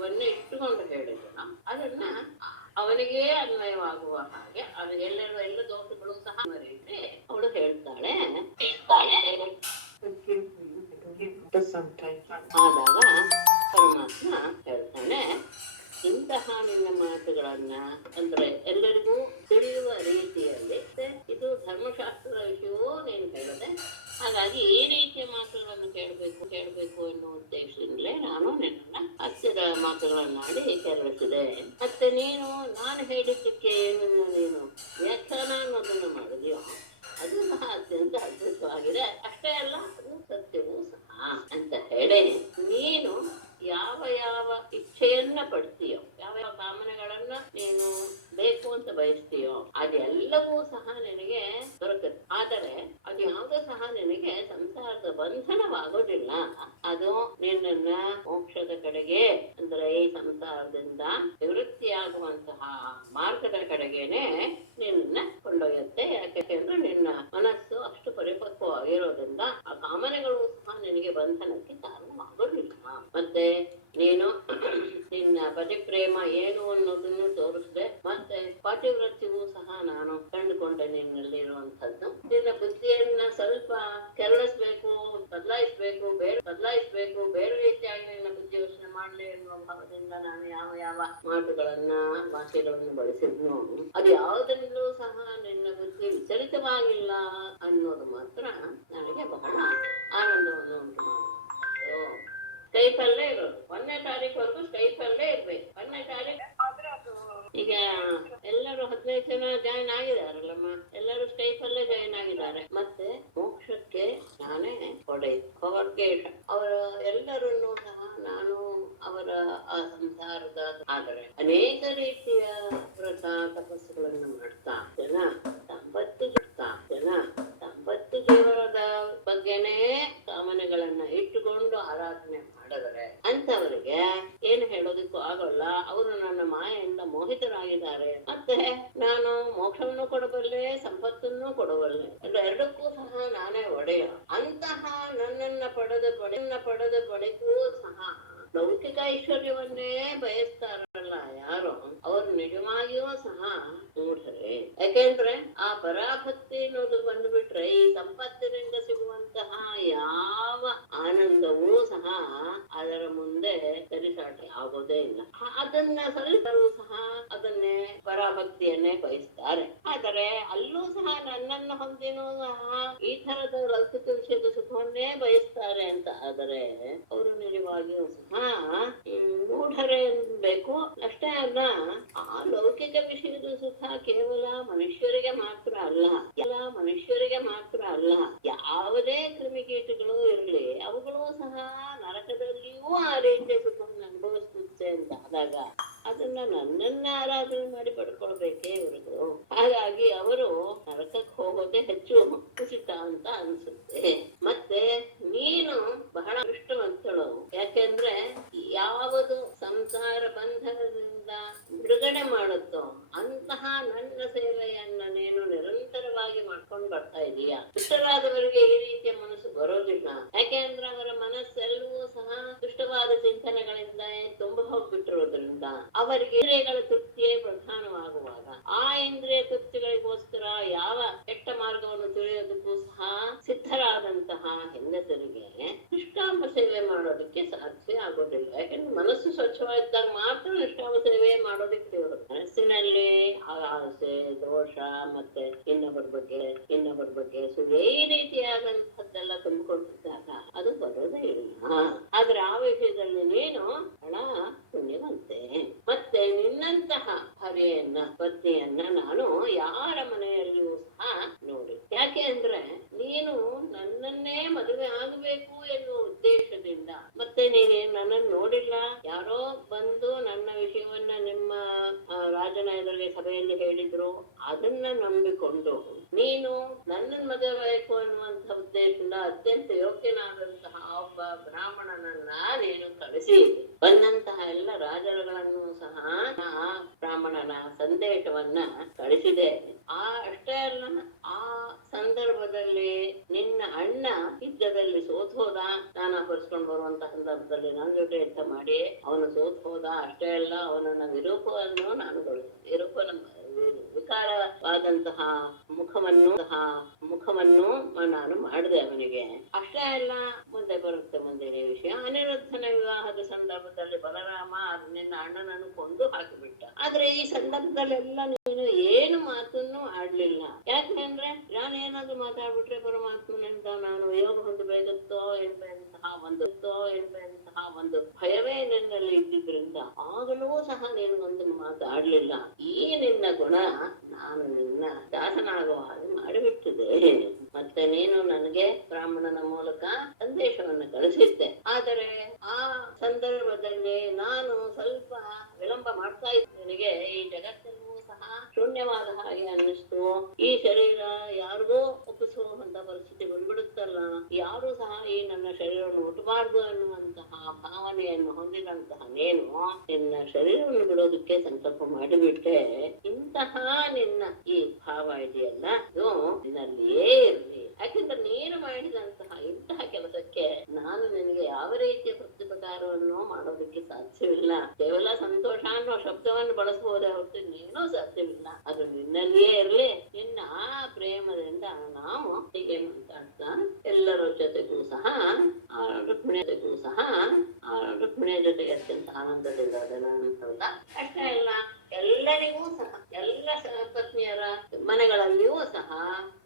ವಿಷಯವನ್ನೇ ಇಟ್ಟುಕೊಂಡು ಹೇಳಿದ್ರು. ಅದನ್ನ ಅವನಿಗೆ ಅನ್ವಯವಾಗುವ ಹಾಗೆ ಅದು ಎಲ್ಲ ದೋಷಗಳು ಸಹ ಮರೆಯಿದ್ರೆ ಅವಳು ಹೇಳ್ತಾಳೆ. ಆದಾಗ ಪರಮಾತ್ಮ ಹೇಳ್ತಾನೆ, ಇಂತಹ ನಿನ್ನ ಮಾತುಗಳನ್ನ ಅಂದ್ರೆ ಎಲ್ಲರಿಗೂ ತಿಳಿಯುವ ರೀತಿಯಲ್ಲಿ, ಇದು ಧರ್ಮಶಾಸ್ತ್ರದ ವಿಷಯವೂ ನೀನು ಹೇಳಿದೆ, ಹಾಗಾಗಿ ಈ ರೀತಿಯ ಮಾತುಗಳನ್ನು ಕೇಳಬೇಕು ಎನ್ನುವ ಉದ್ದೇಶದಿಂದಲೇ ನಾನು ನಿನ್ನ ಹತ್ತಿರ ಮಾತುಗಳನ್ನಾಡಿ ಕೆರಳಿಸಿದೆ. ಮತ್ತೆ ನಾನು ಹೇಳಿದ್ದಕ್ಕೆ ಏನು ನೀನು ವ್ಯಾಖ್ಯಾನ ಅನ್ನೋದನ್ನು ಮಾಡಿದೆಯೋ ಅದು ಸಹ ಅತ್ಯಂತ ಅದ್ಭುತವಾಗಿದೆ. ಅಷ್ಟೇ ಅಲ್ಲ, ಅದು ಸತ್ಯವೂ ಸಹ ಅಂತ ಹೇಳಿ, ನೀನು ಯಾವ ಯಾವ ಇಚ್ಛೆಯನ್ನ ಪಡ್ತೀಯೋ, ಯಾವ ಯಾವ ಕಾಮನೆಗಳನ್ನ ನೀನು ಬೇಕು ಅಂತ ಬಯಸ್ತೀಯೋ ಅದೆಲ್ಲವೂ ಸಹ ನಿನಗೆ ದೊರಕುತ್ತೆ. ಆದರೆ ಅದು ಯಾವುದೂ ಸಹ ನಿನಗೆ ಸಂಸಾರದ ಬಂಧನವಾಗೋದಿಲ್ಲ. ಅದು ನಿನ್ನನ್ನ ಮೋಕ್ಷದ ಕಡೆಗೆ, ಅಂದ್ರೆ ಈ ಸಂಸಾರದಿಂದ ನಿವೃತ್ತಿಯಾಗುವಂತಹ ಮಾರ್ಗದ ಕಡೆಗೇನೆ ನಿನ್ನ ಕೊಂಡೊಯ್ಯುತ್ತೆ. ಯಾಕೆಂದ್ರೆ ನಿನ್ನ ಮನಸ್ಸು ಅಷ್ಟು ಪರಿಪಕ್ವವಾಗಿರೋದ್ರಿಂದ ಆ ಕಾಮನೆಗಳು ಸಹ ನಿನಗೆ ಬಂಧನಕ್ಕೆ ಕಾರಣವಾಗೋದಿಲ್ಲ. ಮತ್ತೆ ನೀನು ನಿನ್ನ ಪತಿಪ್ರೇಮ ಏನು ಅನ್ನೋದನ್ನು ತೋರಿಸಿದೆ. ಮತ್ತೆ ಪಾತಿವ್ರತ್ಯವೂ ಸಹ ನಾನು ಕಂಡುಕೊಂಡೆ ನಿನ್ನಲ್ಲಿರುವಂತದ್ದು. ನಿನ್ನ ಬುದ್ಧಿಯನ್ನ ಸ್ವಲ್ಪ ಕೆರಳಿಸ್ಬೇಕು, ಬದಲಾಯಿಸ್ಬೇಕು, ಬೇರೆ ರೀತಿಯಾಗಿ ನಿನ್ನ ಬುದ್ಧಿ ಯೋಚನೆ ಮಾಡ್ಲಿ ಎನ್ನುವ ಭಾವದಿಂದ ನಾನು ಯಾವ ಯಾವ ವಾಕ್ಯಗಳನ್ನು ಬಳಸಿದ್ನು, ಅದು ಯಾವುದರಿಂದಲೂ ಸಹ ನಿನ್ನ ಬುದ್ಧಿ ವಿಚಲಿತವಾಗಿಲ್ಲ ಅನ್ನೋದು ಮಾತ್ರ ನನಗೆ ಬಹಳ ಆನಂದವನ್ನು ಉಂಟು ಮಾಡುತ್ತೆ. ಸ್ಕೈಫಲ್ಲೇ ಇರೋದು, 1ನೇ ತಾರೀಕುವರೆಗೂ ಸ್ಕೈಫಲ್ಲೇ ಇರ್ಬೇಕು. 1ನೇ ತಾರೀಕು ಈಗ ಎಲ್ಲರೂ 15 ಜನ ಜಾಯಿನ್ ಆಗಿದಾರಲ್ಲಮ್ಮ, ಎಲ್ಲರೂ ಸ್ಕೈಫಲ್ಲೇ ಜಾಯಿನ್ ಆಗಿದ್ದಾರೆ. ಮತ್ತೆ ಮೋಕ್ಷಕ್ಕೆ ನಾನೇ ಹೊರಗೇಶ ಅವರ ಎಲ್ಲರನ್ನೂ ಸಹ ನಾನು ಅವರ ಆ ಸಂಸಾರದ ಆದರೆ ಅನೇಕ ರೀತಿಯ ವ್ರತ ತಪಸ್ಸುಗಳನ್ನು ಮಾಡ್ತಾ ಜನ 90 ಜೀವನದ ಬಗ್ಗೆನೇ ಕಾಮನೆಗಳನ್ನ ಇಟ್ಟುಕೊಂಡು ಆರಾಧನೆ ಮಾಡಿದರೆ ಅಂತವರಿಗೆ ಏನು ಹೇಳೋದಕ್ಕೂ ಆಗೋಲ್ಲ. ಅವರು ನನ್ನ ಮಾಯೆಯಿಂದ ಮೋಹಿತರಾಗಿದ್ದಾರೆ. ಮತ್ತೆ ನಾನು ಮೋಕ್ಷವನ್ನು ಕೊಡಬಲ್ಲೆ, ಸಂಪತ್ತನ್ನು ಕೊಡಬಲ್ಲೆ, ಎರಡಕ್ಕೂ ಸಹ ನಾನೇ ಒಡೆಯ. ಅಂತಹ ನನ್ನನ್ನ ಪಡೆದ ಬಳಿಕೂ ಸಹ ಲೌಕಿಕ ಐಶ್ವರ್ಯವನ್ನೇ ಬಯಸ್ತಾರಲ್ಲ ಯಾರು, ಅವರು ನಿಜವಾಗಿಯೂ ಸಹ ಮೂಢರೇ. ಯಾಕೆಂದ್ರೆ ಆ ಪರಾಭಕ್ತಿ ಅನ್ನೋದು ಬಂದ್ಬಿಟ್ರೆ ಈ ಸಂಪತ್ತಿನಿಂದ ಸಿಗುವಂತಹ ಯಾವ ಆನಂದವೂ ಸಹ ಅದರ ಮುಂದೆ ಸರಿಸಾಟಿ ಆಗೋದೇ ಇಲ್ಲ. ಅದನ್ನ ಸ್ವಲ್ಪರೂ ಸಹ ಅದನ್ನೇ ಪರಾಭಕ್ತಿಯನ್ನೇ ಬಯಸ್ತಾರೆ. ಆದರೆ ಅಲ್ಲೂ ಸಹ ನನ್ನನ್ನು ಹೊಂದಿನೂ ಸಹ ಈ ತರದ ಲೌಕಿಕ ವಿಷಯದ ಸುಖವನ್ನೇ ಬಯಸ್ತಾರೆ ಅಂತ ಆದರೆ ಅವರು ನಿಜವಾಗಿಯೂ ಸಹ ಮೂಢರೇ ಬೇಕು. ಅಷ್ಟೇ ಅಲ್ಲ, ಆ ಲೌಕಿಕ ವಿಷಯದ ಸುಖ ಕೇವಲ ಮನುಷ್ಯರಿಗೆ ಮಾತ್ರ ಅಲ್ಲ, ಯಾವುದೇ ಕ್ರಿಮಿಕೀಟಗಳು ಇರಲಿ ಅವುಗಳು ಸಹ ನರಕದಲ್ಲಿಯೂ ಆ ರೀತಿಯ ಸುಖವನ್ನು ಅನುಭವಿಸುತ್ತೆ ಅಂತ ಆದಾಗ ಅದನ್ನ ನನ್ನನ್ನ ಆರಾಧನೆ ಮಾಡಿ ಪಡ್ಕೊಳ್ಬೇಕೇ ಹೊರತು ಹಾಗಾಗಿ ಅವರು ನರಕಕ್ಕೆ ಹೋಗೋದೇ ಹೆಚ್ಚು ಉಚಿತ ಅಂತ ಅನ್ಸುತ್ತೆ. ಮತ್ತೆ ನೀನು ಬಹಳ ಅದೃಷ್ಟವಂತಳು. ಯಾಕೆಂದ್ರೆ ಯಾವುದು ಸಂಸಾರ ಬಂಧನದಿಂದ ಬಿಡುಗಡೆ ಮಾಡುತ್ತೋ ಅಂತಹ ನನ್ನ ಸೇವೆಯನ್ನ ನೀನು ನಿರಂತರವಾಗಿ ಮಾಡ್ಕೊಂಡು ಬರ್ತಾ ಇದೀಯ. ದುಷ್ಟರಾದವರಿಗೆ ಈ ರೀತಿಯ ಮನಸ್ಸು ಬರೋದಿಲ್ಲ. ಯಾಕೆಂದ್ರೆ ಅವರ ಮನಸ್ಸೆಲ್ಲವೂ ಸಹ ದುಷ್ಟವಾದ ಚಿಂತನೆಗಳಿಂದ ತುಂಬ ಹೋಗ್ಬಿಟ್ಟಿರೋದ್ರಿಂದ ಅವರಿಗೆ ಇಂದ್ರಿಯಗಳ ತೃಪ್ತಿಯೇ ಪ್ರಧಾನವಾಗುವಾಗ ಆ ಇಂದ್ರಿಯ ತೃಪ್ತಿಗಳಿಗೋಸ್ಕರ ಯಾವ ಕೆಟ್ಟ ಮಾರ್ಗವನ್ನು ತಿಳಿಯೋದಕ್ಕೂ ಸಹ ಸಿದ್ಧರಾದಂತಹ ಹೆಂಗಸರಿಗೆ ನಿಷ್ಕಾಮ ಸೇವೆ ಮಾಡೋದಕ್ಕೆ ಸಾಧ್ಯ ಆಗೋದಿಲ್ಲ. ಯಾಕಂದ್ರೆ ಮನಸ್ಸು ಸ್ವಚ್ಛವಾಗಿದ್ದಾಗ ಮಾತ್ರ ನಿಷ್ಕಾಮ ಸೇವೆ ಮಾಡೋದಕ್ಕೆ ಮನಸ್ಸಿನಲ್ಲಿ ಆಸೆ, ದೋಷ, ಮತ್ತೆ ಇನ್ನೊಬ್ಬರ ಬಗ್ಗೆ ಈ ರೀತಿಯಾದಂಥದ್ದೆಲ್ಲ ತುಂಬಿಕೊಂಡಿದ್ದಾಗ ಅದು ಬರೋದೇ ಇಲ್ಲ. ಆದ್ರೆ ಆ ವಿಷಯದಲ್ಲಿ ನೀನು ಬಹಳ ಪುಣ್ಯವಂತೆ. ಮತ್ತೆ ನಿನ್ನಂತಹ ಹರಿಯನ್ನ ಪತ್ನಿಯನ್ನ ನಾನು ಯಾರ ಮನೆಯಲ್ಲಿಯೂ ಸಹ ನೋಡಿ. ಯಾಕೆ ಅಂದ್ರೆ ನೀನು ನನ್ನನ್ನೇ ಮದುವೆ ಆಗಬೇಕು ಎನ್ನುವ ಉದ್ದೇಶದಿಂದ, ಮತ್ತೆ ನನ್ನನ್ನು ನೋಡಿಲ್ಲ, ಯಾರೋ ಬಂದು ನನ್ನ ವಿಷಯವನ್ನ ನಿಮ್ಮ ರಾಜನ ಎದುರಿಗೆ ಸಭೆಯಲ್ಲಿ ಹೇಳಿದ್ರು, ಅದನ್ನ ನಂಬಿಕೊಂಡು ನೀನು ನನ್ನನ್ನು ಮದುವೆಬೇಕು ಅನ್ನುವಂಥ ಉದ್ದೇಶದಿಂದ ಅತ್ಯಂತ ಯೋಗ್ಯನಾದಂತಹ ಒಬ್ಬ ಬ್ರಾಹ್ಮಣನನ್ನ ನೀನು ಕಳಿಸಿ ಬಂದಂತಹ ಎಲ್ಲ ರಾಜರುಗಳನ್ನು ಸಹ ಆ ಬ್ರಾಹ್ಮಣನ ಸಂದೇಶವನ್ನ ಕಳಿಸಿದೆ. ಅಷ್ಟೇ ಅಲ್ಲ, ಆ ಸಂದರ್ಭದಲ್ಲಿ ನಿನ್ನ ಅಣ್ಣ ಯುದ್ಧದಲ್ಲಿ ಸೋತ್ ಹೋದ, ನಾನು ಅಪಹರಿಸ್ಕೊಂಡು ಬರುವಂತ ಸಂದರ್ಭದಲ್ಲಿ ನನ್ನ ಜೊತೆ ಯುದ್ಧ ಮಾಡಿ ಅವನು ಸೋತ್ ಹೋದ. ಅಷ್ಟೇ ಅಲ್ಲ, ಅವನನ್ನ ವಿರೂಪವನ್ನು ನಾನು ವಿರೂಪನ ವಿಕಾರವಾದಂತಹ ಮುಖವನ್ನು ನಾನು ಮಾಡಿದೆ ಅವನಿಗೆ. ಅಷ್ಟೇ ಅಲ್ಲ, ಮುಂದೆ ಬರುತ್ತೆ ಮುಂದಿನ ವಿಷಯ. ಅನಿರುದ್ಧನ ವಿವಾಹದ ಸಂದರ್ಭದಲ್ಲಿ ಬಲರಾಮ ನಿನ್ನ ಅಣ್ಣನನ್ನು ಕೊಂದು ಹಾಕಿಬಿಟ್ಟ. ಆದ್ರೆ ಈ ಸಂದರ್ಭದಲ್ಲೆಲ್ಲ ನೀನು ಏನು ಮಾತನ್ನು ಆಡ್ಲಿಲ್ಲ. ಯಾಕೆಂದ್ರೆ ನಾನೇನಾದ್ರೂ ಮಾತಾಡ್ಬಿಟ್ರೆ ಪರಮಾತ್ಮನಿಂದ ನಾನು ಯೋಗ ಹೊಂದಬೇಕತ್ತೋ ಎಂಬಂತಹ ಒಂದು ಭಯವೇ ನನ್ನಲ್ಲಿ ಇದ್ದಿದ್ರಿಂದ ಆಗಲೂ ಸಹ ನೀನು ಒಂದು ಮಾತಾಡ್ಲಿಲ್ಲ. ಈ ನಿನ್ನ ಗುಣ ನಾನು ನಿನ್ನ ದಾಸನಾಗುವ ಹಾಗೆ ಮಾಡಿಬಿಟ್ಟಿದೆ. ಮತ್ತೆ ನೀನು ನನಗೆ ಬ್ರಾಹ್ಮಣನ ಮೂಲಕ ಸಂದೇಶವನ್ನು ಕಳಿಸಿದ್ದೆ. ಆದರೆ ಆ ಸಂದರ್ಭದಲ್ಲಿ ನಾನು ಸ್ವಲ್ಪ ವಿಳಂಬ ಮಾಡ್ತಾ ಇದ್ದನಿಗೆ ಈ ಜಗತ್ತೆಲ್ಲವೂ ಸಹ ಶೂನ್ಯವಾದ ಹಾಗೆ ಅನ್ನಿಸ್ತು. ಈ ಶರೀರ ಯಾರಿಗೋ ಒಪ್ಪಿಸುವಂತ ಪರಿಸ್ಥಿತಿ ಬಂದ್ಬಿಡುತ್ತಲ್ಲ, ಯಾರು ಸಹ ಈ ನನ್ನ ಶರೀರವನ್ನು ಮುಟ್ಟಬಾರ್ದು ಅನ್ನುವಂತಹ ಭಾವನೆಯನ್ನು ಹೊಂದಿದಂತಹ ನೀನು ನಿನ್ನ ಶರೀರವನ್ನು ಬಿಡೋದಕ್ಕೆ ಸಂಕಲ್ಪ ಮಾಡಿಬಿಟ್ಟೆ. ಇಂತಹ ನಿನ್ನ ಈ ಭಾವ ಇದೆಯಲ್ಲ, ಇದು ನಿನ್ನಲ್ಲಿಯೇ ಇರಲಿ. ಯಾಕೆಂದ್ರೆ ನೀನು ಮಾಡಿದಂತಹ ಇಂತಹ ಕೆಲಸಕ್ಕೆ ನಾನು ನಿನಗೆ ಯಾವ ರೀತಿಯ ಪ್ರತ್ಯುಪಕಾರವನ್ನು ಮಾಡೋದಕ್ಕೆ ಸಾಧ್ಯವಿಲ್ಲ. ಕೇವಲ ಸಂತೋಷ ಅನ್ನೋ ಶಬ್ದವನ್ನು ಬಳಸಬಹುದೇ ಹೊರತು ನೀನೂ ಸಾಧ್ಯವಿಲ್ಲ. ಅದು ನಿನ್ನಲ್ಲಿಯೇ ಇರಲಿ. ನಿನ್ನ ಆ ಪ್ರೇಮದಿಂದ ನಾವು ಹೀಗೆ ಮಾತಾಡ್ತಾ ಎಲ್ಲರ ಜೊತೆಗೂ ಸಹ ಆ ರುಕ್ಮಿಣಿಯ ಜೊತೆಗೆ ಅತ್ಯಂತ ಆನಂದದಿಂದ ಅದನ್ನ ಅಷ್ಟೇ ಅಲ್ಲ, ಎಲ್ಲರಿಗೂ ಸಹ ಎಲ್ಲ ಪತ್ನಿಯರ ಮನೆಗಳಲ್ಲಿಯೂ ಸಹ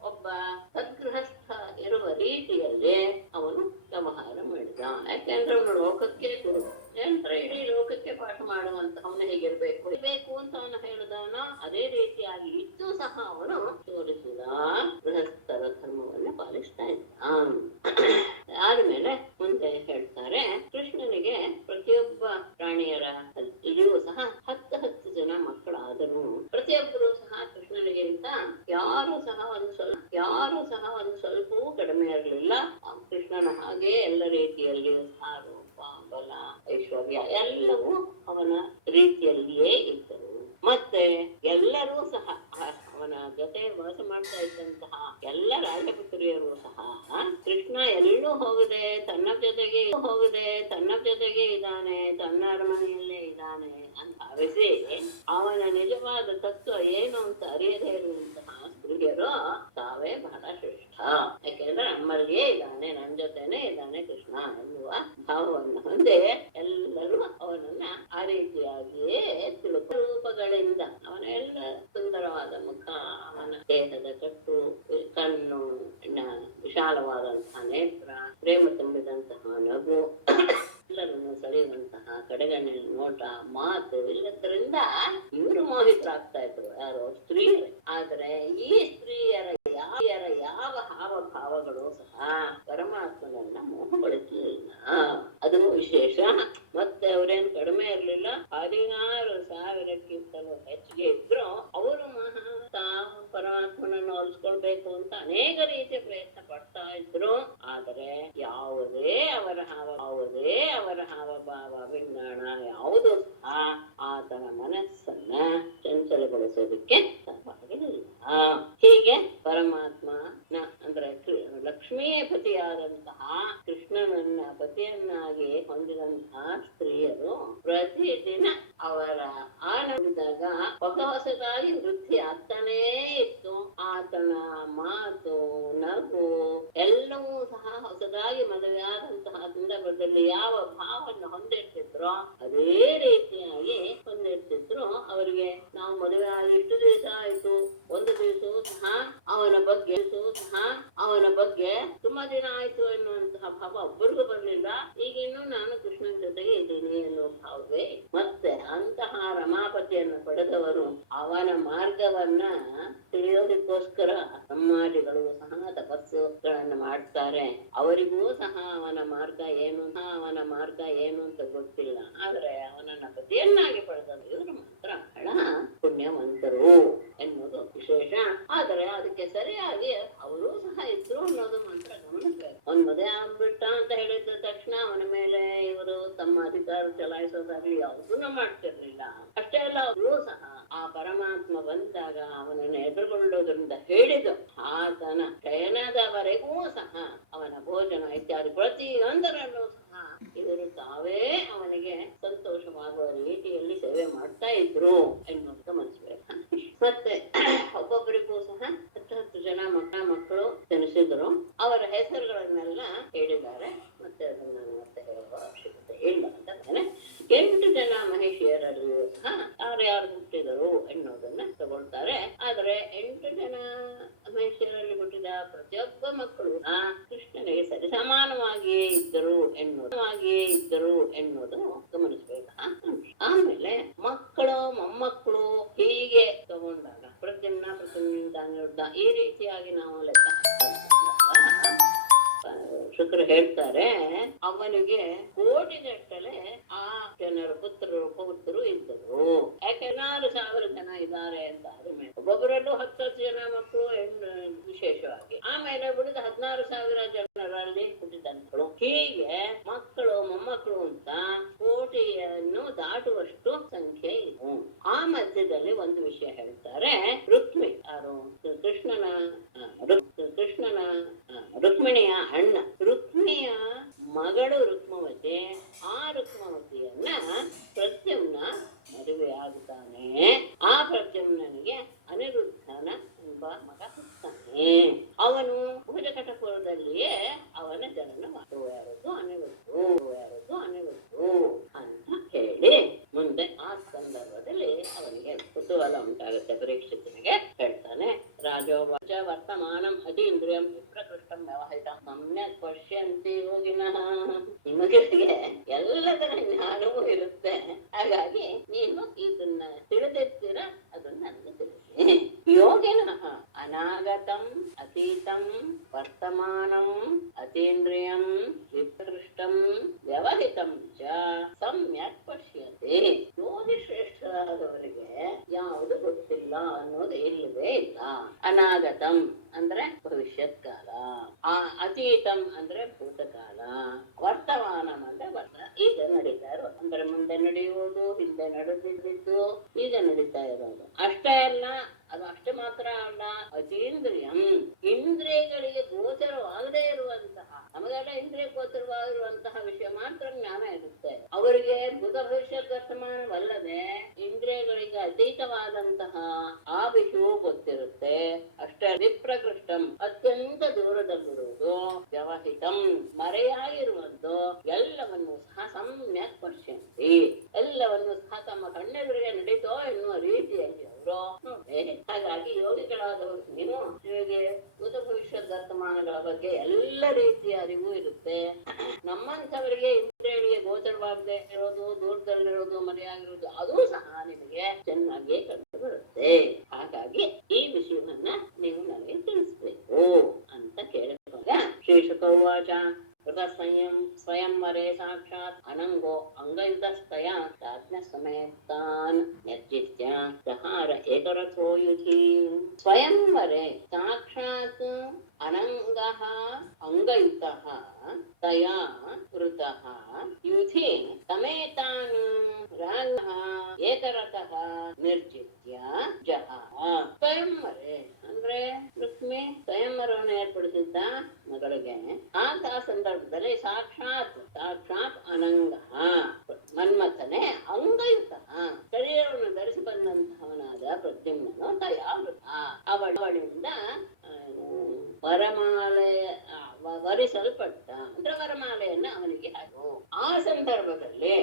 ಒಬ್ಬ ಸದ್ಗೃಹಸ್ಥ ಇರುವ ರೀತಿಯಲ್ಲಿ ಅವನು ವ್ಯವಹಾರ ಮಾಡಿದ. ಯಾಕೆಂದ್ರೆ ಅವನು ಲೋಕಕ್ಕೆ ಗುರು, ಏನಂದ್ರೆ ಇಡೀ ಲೋಕಕ್ಕೆ ಪಾಠ ಮಾಡುವಂತವನು ಹೇಗಿರ್ಬೇಕು ಅಂತ ಅವನು ಹೇಳಿದವನು ಅದೇ ರೀತಿಯಾಗಿ ಇದ್ದು ಸಹ ಅವನು ತೋರಿಸಿದ ಗೃಹಸ್ಥರ ಧರ್ಮವನ್ನು ಪಾಲಿಸ್ತಾ ಇದ್ದ. ಆದ್ಮೇಲೆ ಮುಂದೆ ಹೇಳ್ತಾರೆ, ಕೃಷ್ಣನಿಗೆ ಪ್ರತಿಯೊಬ್ಬ ಪ್ರಾಣಿಯರ ಇಲ್ಲಿಯೂ ಸಹ 10 ಜನ ಮಕ್ಕಳಾದರೂ ಪ್ರತಿಯೊಬ್ಬರು ಸಹ ಕೃಷ್ಣನಿಗಿಂತ ಯಾರು ಸಹ ಒಂದು ಸ್ವಲ್ಪವೂ ಕಡಿಮೆ ಇರಲಿಲ್ಲ. ಕೃಷ್ಣನ ಹಾಗೆ ಎಲ್ಲ ರೀತಿಯಲ್ಲಿ ರೂಪ, ಬಲ, ಐಶ್ವರ್ಯ ಎಲ್ಲವೂ ಅವನ ರೀತಿಯಲ್ಲಿಯೇ ಇದ್ದರು. ಮತ್ತೆ ಎಲ್ಲರೂ ಸಹ ಅವನ ಜೊತೆ ವಾಸ ಮಾಡ್ತಾ ಇದ್ದಂತಹ ಎಲ್ಲ ರಾಜಪುತ್ರಿಯರು ಸಹ ಕೃಷ್ಣ ಎಲ್ಲೂ ಹೋಗದೆ ತನ್ನ ಜೊತೆಗೆ ಇದ್ದಾನೆ, ತನ್ನ ಅರಮನೆಯಲ್ಲೇ ಇದ್ದಾನೆ ಅಂತ ಭಾವಿಸಿ ಅವನ ನಿಜವಾದ ತತ್ವ ಏನು ಅಂತ ಅರಿಯದೇ ಇರುವಂತಹ ಸ್ತ್ರೀಯರು ತಾವೇ ಬಹಳ ಶ್ರೇಷ್ಠ. ಯಾಕೆಂದ್ರೆ ನಮ್ಮಲ್ಲಿಯೇ ಇದ್ದಾನೆ, ನನ್ನ ಜೊತೆನೆ ಇದ್ದಾನೆ ಕೃಷ್ಣ ಎನ್ನುವ ಭಾವವನ್ನು ಹೊಂದಿ ಎಲ್ಲರೂ ಅವನನ್ನ ಆ ರೀತಿಯಾಗಿಯೇ ರೂಪಗಳಿಂದ ಅವನ ಎಲ್ಲ ಸುಂದರವಾದ ಮುಖ, ಅವನ ದೇಹದ ಕಟ್ಟು, ಕಣ್ಣು, ವಿಶಾಲವಾದಂತಹ ನೇತ್ರ, ಪ್ರೇಮ ತುಂಬಿದಂತಹ ನಗು, ಎಲ್ಲರನ್ನು ಸೆಳೆಯುವಂತಹ ಕಡೆಗಣ್ಣಿನ ನೋಟ, ಮಾತು ಎಲ್ಲದರಿಂದ ಇವರು ಮೋಹಿತರಾಗ್ತಾ ಇದ್ರು, ಯಾರೋ ಸ್ತ್ರೀಯರೇ. ಆದ್ರೆ ಈ ಸ್ತ್ರೀಯರ ಯಾವ ಹಾವಭಾವಗಳು ಸಹ ಪರಮಾತ್ಮನನ್ನ ಮೋಹಗೊಳಿಸಲಿಲ್ಲ. ಅದು ವಿಶೇಷ. ಮತ್ತೆ ಅವರೇನು ಕಡಿಮೆ ಇರ್ಲಿಲ್ಲ, 16,000ಕ್ಕಿಂತಲೂ ಹೆಚ್ಚಿಗೆ ಇದ್ರು. ಅವರು ತಾವು ಪರಮಾತ್ಮನನ್ನು ಹೋಲಿಸ್ಕೊಳ್ಬೇಕು ಅಂತ ಅನೇಕ ರೀತಿಯ ಪ್ರಯತ್ನ ಪಡ್ತಾ ಇದ್ರು. ಆದರೆ ಯಾವುದೇ ಅವರ ಹಾವಭಾವ ವಿಜ್ಞಾನ ಯಾವುದು ಸಹ ಆತನ ಮನಸ್ಸನ್ನ ಚಂಚಲಗೊಳಿಸೋದಕ್ಕೆ ಸಾಧ್ಯವಿಲ್ಲ. ಹೀಗೆ ಪರಮಾತ್ಮ ಅಂದ್ರೆ ಲಕ್ಷ್ಮಿಯೇ ಪತಿಯಾದಂತಹ ಕೃಷ್ಣನನ್ನ ಪತಿಯನ್ನಾಗಿ ಹೊಂದಿದಂತಹ ಸ್ತ್ರೀಯರು ಪ್ರತಿದಿನ ಅವರ ಆನಂದಿದಾಗ ಹೊಸದಾಗಿ ವೃದ್ಧಿ ಆಗ್ತಾನೇ ಇತ್ತು. ಆತನ ಮಾತು, ನಗು ಎಲ್ಲವೂ ಸಹ ಹೊಸದಾಗಿ ಮದುವೆಯಾದಂತಹ ಸಂದರ್ಭದಲ್ಲಿ ಯಾವ ಭಾವವನ್ನು ಹೊಂದಿರ್ತಿದ್ರೋ ಅದೇ ರೀತಿಯಾಗಿ ಹೊಂದಿರ್ತಿದ್ರು. ಅವರಿಗೆ ನಾವು ಮದುವೆ ಆಗಿ ಇಷ್ಟು ದಿವಸ ಆಯ್ತು, ಒಂದು ದಿವಸವೂ ಸಹ ಅವನ ಬಗ್ಗೆ ತುಂಬಾ ದಿನ ಆಯ್ತು ಎನ್ನುವಂತಹ ಭಾವ ಒಬ್ಬರಿಗೂ ಬರಲಿಲ್ಲ. ಈಗಿನ್ನು ನಾನು ಕೃಷ್ಣನ ಜೊತೆಗೆ ಇದ್ದೀನಿ ಎನ್ನುವ ಭಾವವೇ. ಮತ್ತೆ ಅಂತಹ ರಮಾಪತಿಯನ್ನು ಪಡೆದವರು ಅವನ ಮಾರ್ಗವನ್ನ ತಿಳಿಯೋದಕ್ಕೋಸ್ಕರ ಬ್ರಹ್ಮಾದಿಗಳು ಸಹ ತಪಸ್ಸುಗಳನ್ನು ಮಾಡ್ತಾರೆ. ಅವರಿಗೂ ಸಹ ಅವನ ಮಾರ್ಗ ಏನು ಅಂತ ಗೊತ್ತಿಲ್ಲ. ಆದ್ರೆ ಅವನನ್ನ ಪತಿಯನ್ನಾಗಿ ಪಡೆದವರು ಇವರು ಮಾತ್ರ ಬಹಳ ಪುಣ್ಯವಂತರು ಎನ್ನುವುದು ವಿಶೇಷ. ಆದರೆ ಅದಕ್ಕೆ ಸರಿಯಾಗಿ ಅವರೂ ಸಹ ಇದ್ರು ಅನ್ನೋದು ಮಾತ್ರ ಗಮನಿಸಬೇಕು. ಅವನ್ ಮದುವೆ ಆಗ್ಬಿಟ್ಟ ಅಂತ ಹೇಳಿದ ತಕ್ಷಣ ಅವನ ಮೇಲೆ ಇವರು ತಮ್ಮ ಅಧಿಕಾರ ಚಲಾಯಿಸೋದಾಗ್ಲಿ ಯಾವುದನ್ನು ಮಾಡ್ತಿರ್ಲಿಲ್ಲ. ಅಷ್ಟೇ ಅಲ್ಲ, ಅವರೂ ಸಹ ಆ ಪರಮಾತ್ಮ ಬಂದಾಗ ಅವನನ್ನು ಎದುರುಗೊಳ್ಳುವುದರಿಂದ ಹೇಳಿದು ಆತನ ಶಯನದವರೆಗೂ ಸಹ ಅವನ ಭೋಜನ ಇತ್ಯಾದಿ ಪ್ರತಿಯೊಂದರಲ್ಲೂ ಸಹ ಇವರು ತಾವೇ ಅವನಿಗೆ ಸಂತೋಷವಾಗುವ ರೀತಿಯಲ್ಲಿ ಸೇವೆ ಮಾಡ್ತಾ ಇದ್ರು ಎನ್ನುವುದು ಗಮನಿಸಬೇಕು. ಮತ್ತೆ ಒಬ್ಬೊಬ್ಬರಿಗೂ ಸಹ 10 ಜನ ಮಕ್ಕಳು ಜನಿಸಿದ್ರು. ಅವರ ಹೆಸರುಗಳನ್ನೆಲ್ಲ ಹೇಳಿದ್ದಾರೆ. ಮತ್ತೆ ಅದನ್ನು ನಾನು ಮತ್ತೆ ಹೇಳುವ ಅವಶ್ಯಕತೆ ಇಲ್ಲ ಅಂತ 8 ಜನ ಮಹಿಷಿಯರಲ್ಲಿಯೂ ಸಹ ಯಾರ್ಯಾರು ಹುಟ್ಟಿದರು ಎನ್ನುವುದನ್ನ ತಗೊಳ್ತಾರೆ. ಆದ್ರೆ 8 ಜನ ಮಹಿಷಿಯರಲ್ಲಿ ಹುಟ್ಟಿದ ಪ್ರತಿಯೊಬ್ಬ ಮಕ್ಕಳು ಕೃಷ್ಣನಿಗೆ ಸರಿಸಮಾನವಾಗಿಯೇ ಇದ್ದರು ಎನ್ನುವುದು ಗಮನಿಸಬೇಕು. ಆಮೇಲೆ ಮಕ್ಕಳು ಮೊಮ್ಮಕ್ಕಳು ಹೀಗೆ ತಗೊಂಡಾಗ ಪ್ರತಿನಿಂದ ಅನಿರುದ್ಧ ಈ ರೀತಿಯಾಗಿ ನಾವು ಲೆಕ್ಕ ಶುಕ್ರು ಹೇಳ್ತಾರೆ ಅವನಿಗೆ ಕೋಟಿಗಟ್ಟಲೆ ಆ ಜನರ ಪುತ್ರರು ಇದ್ದರು. ಯಾಕೆ 16,000 ಜನ ಇದ್ದಾರೆ ಅಂತ ಆದ್ಮೇಲೆ ಒಬ್ಬೊಬ್ಬರಲ್ಲೂ 10 ಜನ ಮಕ್ಕಳು ವಿಶೇಷವಾಗಿ, ಆಮೇಲೆ ಉಳಿದ 16,000 ಜನರಲ್ಲಿ ಹುಟ್ಟಿದಂತರು. ಹೀಗೆ ಮಕ್ಕಳು ಮೊಮ್ಮಕ್ಕಳು ಅಂತ ಕೋಟಿಯನ್ನು ದಾಟುವಷ್ಟು ಸಂಖ್ಯೆ ಇದೆ. ಆ ಮಧ್ಯದಲ್ಲಿ ಒಂದು ವಿಷಯ ಹೇಳ್ತಾರೆ. ರುಕ್ಮಿಣಿಯ ಅಣ್ಣ, ರುಕ್ಮಿಣಿಯ ಮಗಳು ರುಕ್ಮವತಿ. ಆ ರುಕ್ಮವತಿಯನ್ನ ಪ್ರದ್ಯುಮ್ನ ಮದುವೆ ಆಗುತ್ತಾನೆ. ಆ ಪ್ರದ್ಯುಮ್ನಿಗೆ ಅನಿರುದ್ಧನ ಎಂಬ ಮಗ ಹುಟ್ಟಾನೆ. ಅವನು ಭುಜಕಟಪುರದಲ್ಲಿಯೇ ಅವನ ಜನನ ಮಾಡುವುದು ಅನಿರುದ್ಧು ಅಂತ ಹೇಳಿ ಮುಂದೆ ಆ ಸಂದರ್ಭದಲ್ಲಿ ಅವನಿಗೆ ಕುತೂಹಲ ಉಂಟಾಗುತ್ತೆ. ಪರೀಕ್ಷಿತನಿಗೆ ಹೇಳ್ತಾನೆ, ರಾಜೋವಾಚ ವರ್ತಮಾನಂ ಅತೀಂದ್ರಿಯಂ ವಿಪ್ರಕೃಷ್ಟಂ ವ್ಯವಹಿತ ಸಮ್ಯಕ್ ಪಶ್ಯಂತಿ ಯೋಗಿನಃ. ನಿಮಗೆ ಎಲ್ಲದರ ಜ್ಞಾನವೂ ಇರುತ್ತೆ, ಹಾಗಾಗಿ ನೀನು ಇದನ್ನ ತಿಳಿದಿರ್ತೀರ, ಅದನ್ನ ನನಗೆ ತಿಳಿಸಿ. ಯೋಗಿನಃ ಅನಾಗತಂ ಅತೀತಂ ವರ್ತಮಾನಂ ಅತೀಂದ್ರಿಯಂ ವಿಪ್ರಕೃಷ್ಟಂ ವ್ಯವಹಿತಂ ಚ ಸಮ್ಯಕ್ ಪಶ್ಯಂತಿ. ಯೋಗಿ ಶ್ರೇಷ್ಠರಾದವರಿಗೆ ಯಾವುದು ಗೊತ್ತಿಲ್ಲ ಅನ್ನೋದು ಇಲ್ಲವೇ ಇಲ್ಲ. ಅನಾಗತಂ ಅಂದ್ರೆ ಭವಿಷ್ಯತ್ ಕಾಲ, ಅತೀತಂ ಅಂದ್ರೆ ಭೂತಕಾಲ, ವರ್ತಮಾನಂ ಅಂದ್ರೆ ಈಗ ನಡೀತಾ ಇರೋದು, ಅಂದ್ರೆ ಮುಂದೆ ನಡೆಯುವುದು, ಹಿಂದೆ ನಡೆದಿದ್ದು, ಈಗ ನಡೀತಾ ಇರೋದು. ಅಷ್ಟೇ ಅಲ್ಲ, ಅದು ಅಷ್ಟೇ ಮಾತ್ರ ಅಲ್ಲ, ಅತೀಂದ್ರಿಯಂ ಇಂದ್ರಿಯಗಳಿಗೆ ಗೋಚರವಾಗದೇ ಇರುವಂತಹ, ನಮಗೆಲ್ಲ ಇಂದ್ರಿಯ ಗೋಚರವಾಗಿರುವಂತಹ ವಿಷಯ ಮಾತ್ರ ಜ್ಞಾನ ಇರುತ್ತೆ. ಅವರಿಗೆ ಭೂತ ಭವಿಷ್ಯತ್ ವರ್ತಮಾನವಲ್ಲದೆ ಇಂದ್ರಿಯಗಳಿಗೆ ಅತೀತವಾದಂತಹ ಆ ವಿಷಯವೂ ಗೊತ್ತಿರುತ್ತೆ. ಅಷ್ಟೇ ವಿಪ್ರಕೃಷ್ಟಂ ಅತ್ಯಂತ ದೂರದಲ್ಲಿರುವುದು, ವ್ಯವಹಿತಂ ಮರೆಯಾಗಿರುವುದು, ಎಲ್ಲವನ್ನು ಸಹ ಸಮ್ಯಕ್ ಪಶ್ಯಂತಿ ಎಲ್ಲವನ್ನು ಸಹ ತಮ್ಮ ಕಣ್ಣೆದುರಿಗೆ ನಡೀತೋ ಎನ್ನುವ ರೀತಿಯಲ್ಲಿ ಅವರು ನೋಡಿ. ಹಾಗಾಗಿ ಯೋಗಿಗಳಾದವರು ನೀನು ನಿಮಗೆ ಭೂತ ಭವಿಷ್ಯದ ವರ್ತಮಾನಗಳ ಬಗ್ಗೆ ಎಲ್ಲ ರೀತಿಯ ಅರಿವು ಇರುತ್ತೆ. ನಮ್ಮಂಥವರಿಗೆ ಇಂದ್ರಿಯಗಳಿಗೆ ಗೋಚರವಾಗದೆ ಇರೋದು, ದೂರದಲ್ಲಿರೋದು, ಮರೆಯಾಗಿರೋದು ಅದು ಸಹ ನಿಮಗೆ ಚೆನ್ನಾಗಿ ಕಂಡು ಬರುತ್ತೆ. ಹಾಗಾಗಿ ಈ ವಿಷಯವನ್ನ ನೀವು ನನಗೆ ತಿಳಿಸ್ಬೇಕು ಅಂತ ಕೇಳಿದಾಗ ಶ್ರೀ ಶುಕವಾಚ ಸ್ವಯಂವರೇ ಸಾಕ್ಷಾತ್ ಅನಂಗೋ ಅಂಗಯುತಸ್ತಯ ರಾಜ್ಞ ಸಮೇತಾನ್ ನಿರ್ಜಿತ್ಯ ಜಹಾರ ಏಕರಥೋ ಯುಧಿ. ಸ್ವಯಂವರೇ ಸಾಕ್ಷಾತ್ ಅನಂಗಃ ಅಂಗಯುತಃ ತಯಾ ಕೃತಃ ಯುಧಿ ಸಮೇತಾನ್ ರಾಜ್ಞಃ ಏಕರಥಃ ನಿರ್ಜಿತ್ಯ ಜಹಾರ. ಸ್ವಯಂವರೇ ಅಂದ್ರೆ ರುಕ್ಮಿ ಸ್ವಯಂವರವನ್ನು ಏರ್ಪಡಿಸಿದ್ದ ಮಗಳಿಗೆ. ಆ ಸಂದರ್ಭದಲ್ಲಿ ಸಾಕ್ಷಾತ್ ಅನಂಗ ಮನ್ಮಥನೇ ಅಂಗಯುತ ಶರೀರವನ್ನು ಧರಿಸಿ ಬಂದಂತಹವನಾದ ಪ್ರದ್ಯುಮ್ನನು ತಯಾವೃತ ಅವಳಿಂದ ವರಮಾಲೆ ವರಿಸಲ್ಪಟ್ಟ, ಅಂದ್ರೆ ವರಮಾಲೆಯನ್ನ ಅವನಿಗೆ ಹಾಕು. ಆ ಸಂದರ್ಭದಲ್ಲಿ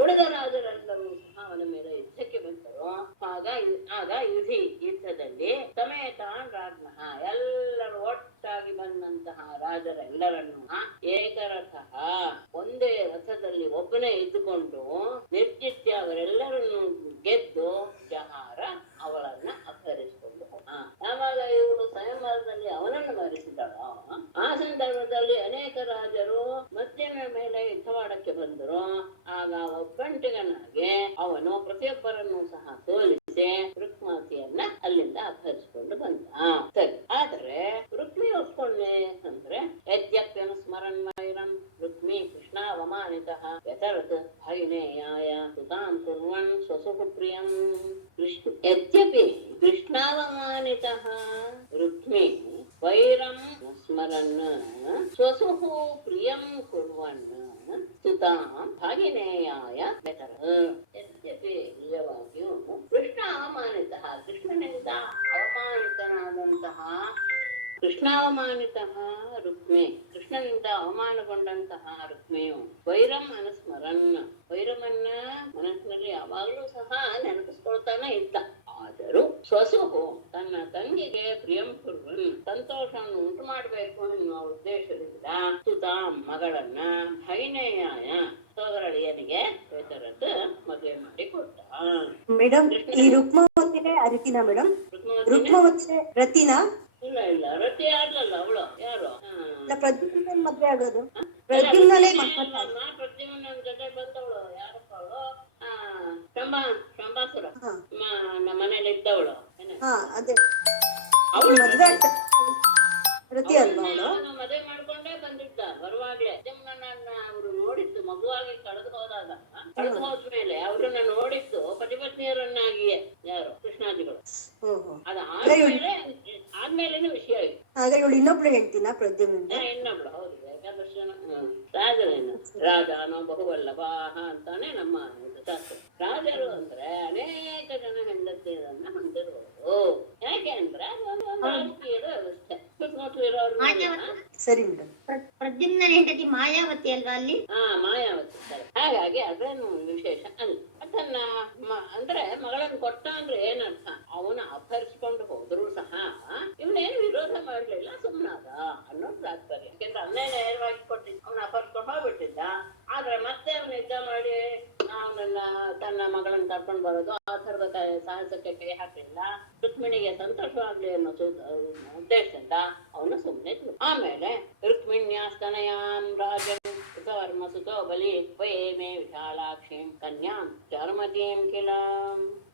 ಉಳಿದ ರಾಜರೆಲ್ಲರೂ ಸಹ ಅವನ ಮೇಲೆ ಯುದ್ಧಕ್ಕೆ ಬಂದರು. ಆಗ ಯುದ್ಧದಲ್ಲಿ ಸಮೇತ ರಾಜ್ಞ ಎಲ್ಲರೂ ಒಟ್ಟಾಗಿ ಬಂದಂತಹ ರಾಜರೆಲ್ಲರನ್ನು ಏಕರಥ ಒಂದೇ ರಥದಲ್ಲಿ ಒಬ್ಬನೇ ಇದ್ದುಕೊಂಡು ನಿರ್ಜಿತ್ಯ ಅವರೆಲ್ಲರನ್ನು ಗೆದ್ದು ಜಹಾರ ಅವಳನ್ನ ಅಪಹರಿಸಿಕೊಂಡು ಯಾವಾಗ ಇವಳು ಸ್ವಯಂವರದಲ್ಲಿ ಅವನನ್ನು ಮರಿಸಿದಳೋ ಆ ಸಂದರ್ಭದಲ್ಲಿ ಅನೇಕ ರಾಜರು ಮಧ್ಯಮ ಮೇಲೆ ಯುದ್ಧವಾಡಕ್ಕೆ ಬಂದರು. ಆಗ ಒಬ್ಬಂಟಿಗನಾಗಿ ಅವನು ಪ್ರತಿಯೊಬ್ಬರನ್ನು ಸಹ ಸೋಲಿಸಿ ರುಕ್ಮಾವತಿಯನ್ನ ಅಲ್ಲಿಂದ ಅಪಹರಿಸಿಕೊಂಡು ಬಂದ. ಸರಿ, ಆದ್ರೆ ರುಕ್ಮಿ ಒಪ್ಕೊಂಡೆ ಅಂದ್ರೆ ಯದ್ಯಪ್ಯನು ಸ್ಮರಣ್ಮೈರಂ ರುಕ್ಮಿ ಕೃಷ್ಣ ಅವಮಾನಿತಃ ವ್ಯತರತ್ ಭೈನೇಯಾಯ ಸುತಾಂ ಕುರ್ವನ್ ಸ್ವಸುಃ ಪ್ರಿಯಂ ಕೃಷ್ಣ ಯದ್ಯಪಿ ಕೃಷ್ಣಾವಮಾನಿತಃ ರುಕ್ಮಿ ವೈರಂ ಸ್ಮರನ್ ಸ್ವಸುಃ ಪ್ರಿಯಂ ಕುರ್ವನ್ ಸುತಾಂ ಭಾಗಿನೇಯಾಯ ವ್ಯತರತ್. ಯದ್ಯಪಿ ನಿಜವಾಗಿಯೂ ಕೃಷ್ಣ ಅವಮಾನಿತಃ ಕೃಷ್ಣನಿಂದ ಅವಮಾನಿತನಾದಂತಹ ಕೃಷ್ಣಾವಮಾನಿತಃ ರುಕ್ಮಿ ಕೃಷ್ಣನಿಂದ ಅವಮಾನಗೊಂಡಂತಹ ರುಕ್ಮಿಯು ವೈರಂ ಅನುಸ್ಮರನ್ ವೈರಮನ್ನ ಮನಸ್ಸಿನಲ್ಲಿ ಯಾವಾಗಲೂ ಸಹ ನೆನಪಿಸ್ಕೊಳ್ತಾನೆ ಇದ್ದ. ಆದರೂ ಸ್ವಸುಹು ತನ್ನ ತಂಗಿಗೆ ಪ್ರಿಯಂ ಕುರ್ವನ್ ಸಂತೋಷವನ್ನು ಉಂಟು ಮಾಡಬೇಕು ಎನ್ನುವ ಉದ್ದೇಶದಿಂದ ಸುತಾಂ ಮಗಳನ್ನ ಭೈನೇಯಾಯ ಸೋದರಳಿಯನಿಗೆ ವೇತರದ್ದು ಮದುವೆ ಮಾಡಿ ಕೊಟ್ಟ. ಮೇಡಮ್ ಈ ರುಕ್ಮಾವತಿನೇ ಅರಿತಿನ ಮೇಡಮ್? ರುಕ್ಮಾವತಿ ರತಿನಾ? ಇಲ್ಲ ಇಲ್ಲ, ರತಿ ಆಗ್ಲಲ್ಲ ಅವಳು. ಯಾರು? ಪ್ರದ್ಯುಮ್ನ ಮದ್ವೆ ಆಗೋದು? ಪ್ರದ್ಯುಮ್ನೇ ಪ್ರದ್ಯುಮ್ನ ಜೊತೆ ಬಂದವಳು. ಯಾರಪ್ಪ ಅವಳು? ಶಂಬಾಸುರ ನಮ್ಮ ಮನೇಲಿ ಇದ್ದವಳು. ಅದೇ ಅವಳು ಮದ್ವೆ ರತಿ ಅಲ್ವಾ ಅವಳು? ಮದುವೆ ಮಾಡ್ಕೊಂಡೇ ಬಂದಿದ್ದ. ಬರುವಾಗ್ಲೇ ಪ್ರದ್ಯುಮ್ನನ್ನ ಅವರು ನೋಡಿದ್ದು ಮಗುವಾಗಿ ಕಳೆದು ಹೋದ್ಮೇಲೆ ಅವ್ರನ್ನ ನೋಡಿದ್ದು ಪತಿಪತ್ನಿಯರನ್ನಾಗಿಯೇ. ಯಾರು? ಕೃಷ್ಣಾಜಿಗಳು. ಆದ್ಮೇಲೆ ವಿಷಯ ಇದು. ಹಾಗೆ ಇವಳು ಇನ್ನೊಬ್ಳು ಹೇಳ್ತೀನ ಪ್ರದ್ಯುಮ್ನ? ಇನ್ನೊಬ್ಳು. ಹೌದು, ಏಕಾದರ್ಶನ ರಾಜರೇನು ರಾಜಾನೋ ಬಹುವಲ್ಲಭಾಹ ಅಂತಾನೆ ನಮ್ಮ ಶಾಸ್ತ್ರ. ರಾಜರು ಅಂದ್ರೆ ಅನೇಕ ಜನ ಹೆಂಡತಿಯರನ್ನ ಹೊಂದಿರುವುದು. ಯಾಕೆ ಅಂದ್ರೆ ರಾಜಕೀಯದ ವ್ಯವಸ್ಥೆ. ಸರಿ ಮೇಡಮ್. ಪ್ರದ್ಯುಮ್ನ ಹೆಂಡತಿ ಮಾಯಾವತಿ ಅಲ್ವಾ ಅಲ್ಲಿ? ಮಾಯಾವತಿ. ಹಾಗಾಗಿ ಅದೇನು ವಿಶೇಷ ಅಲ್ಲ. ಅದನ್ನ ಅಂದ್ರೆ ಮಗಳನ್ನು ಕೊಟ್ಟ ಅಂದ್ರೆ ಏನರ್ಥ? ಅವನ ಅಪಹರಿಸಿಕೊಂಡು ಹೋದ್ರು ಸಹ ಇವನೇನು ವಿರೋಧ ಮಾಡ್ಲಿಲ್ಲ, ಸುಮ್ನಾದ ಅನ್ನೋದು ತಾತ್ಪರ್ಯ. ಯಾಕೆಂದ್ರೆ ಅನ್ನೇ ನೇರವಾಗಿ ಕೊಟ್ಟಿದ್ದ, ಅವನ ಅಪಹರಿಸ್ಕೊಂಡು ಹೋಗ್ಬಿಟ್ಟಿದ್ದ. ಆದ್ರೆ ಮತ್ತೆ ಅವನ ಯುದ್ಧ ಮಾಡಿ ಅವನನ್ನ ತನ್ನ ಮಗಳನ್ನ ಕರ್ಕೊಂಡು ಬರೋದು ಆ ಥರದ ಸಾಹಸಕ್ಕೆ ಕೈ ಹಾಕಲಿಲ್ಲ. ರುಕ್ಮಿಣಿಗೆ ಸಂತೋಷವಾಗ್ಲಿ ಅನ್ನೋ ಉದ್ದೇಶದಿಂದ ಅವನು ಸುಮ್ಮನೆ. ಆಮೇಲೆ ರುಕ್ಮಿಣ್ಯಾಸ್ತನಯಾಂ ರಾಜನ್ ಕೃತವರ್ಮ ಸುತೋ ಬಲಿ ವಯೇಮೇ ವಿಶಾಲಾಕ್ಷೀಂ ಕನ್ಯಾಂ ಚಾರುಮತೀಂ ಕಿಲ.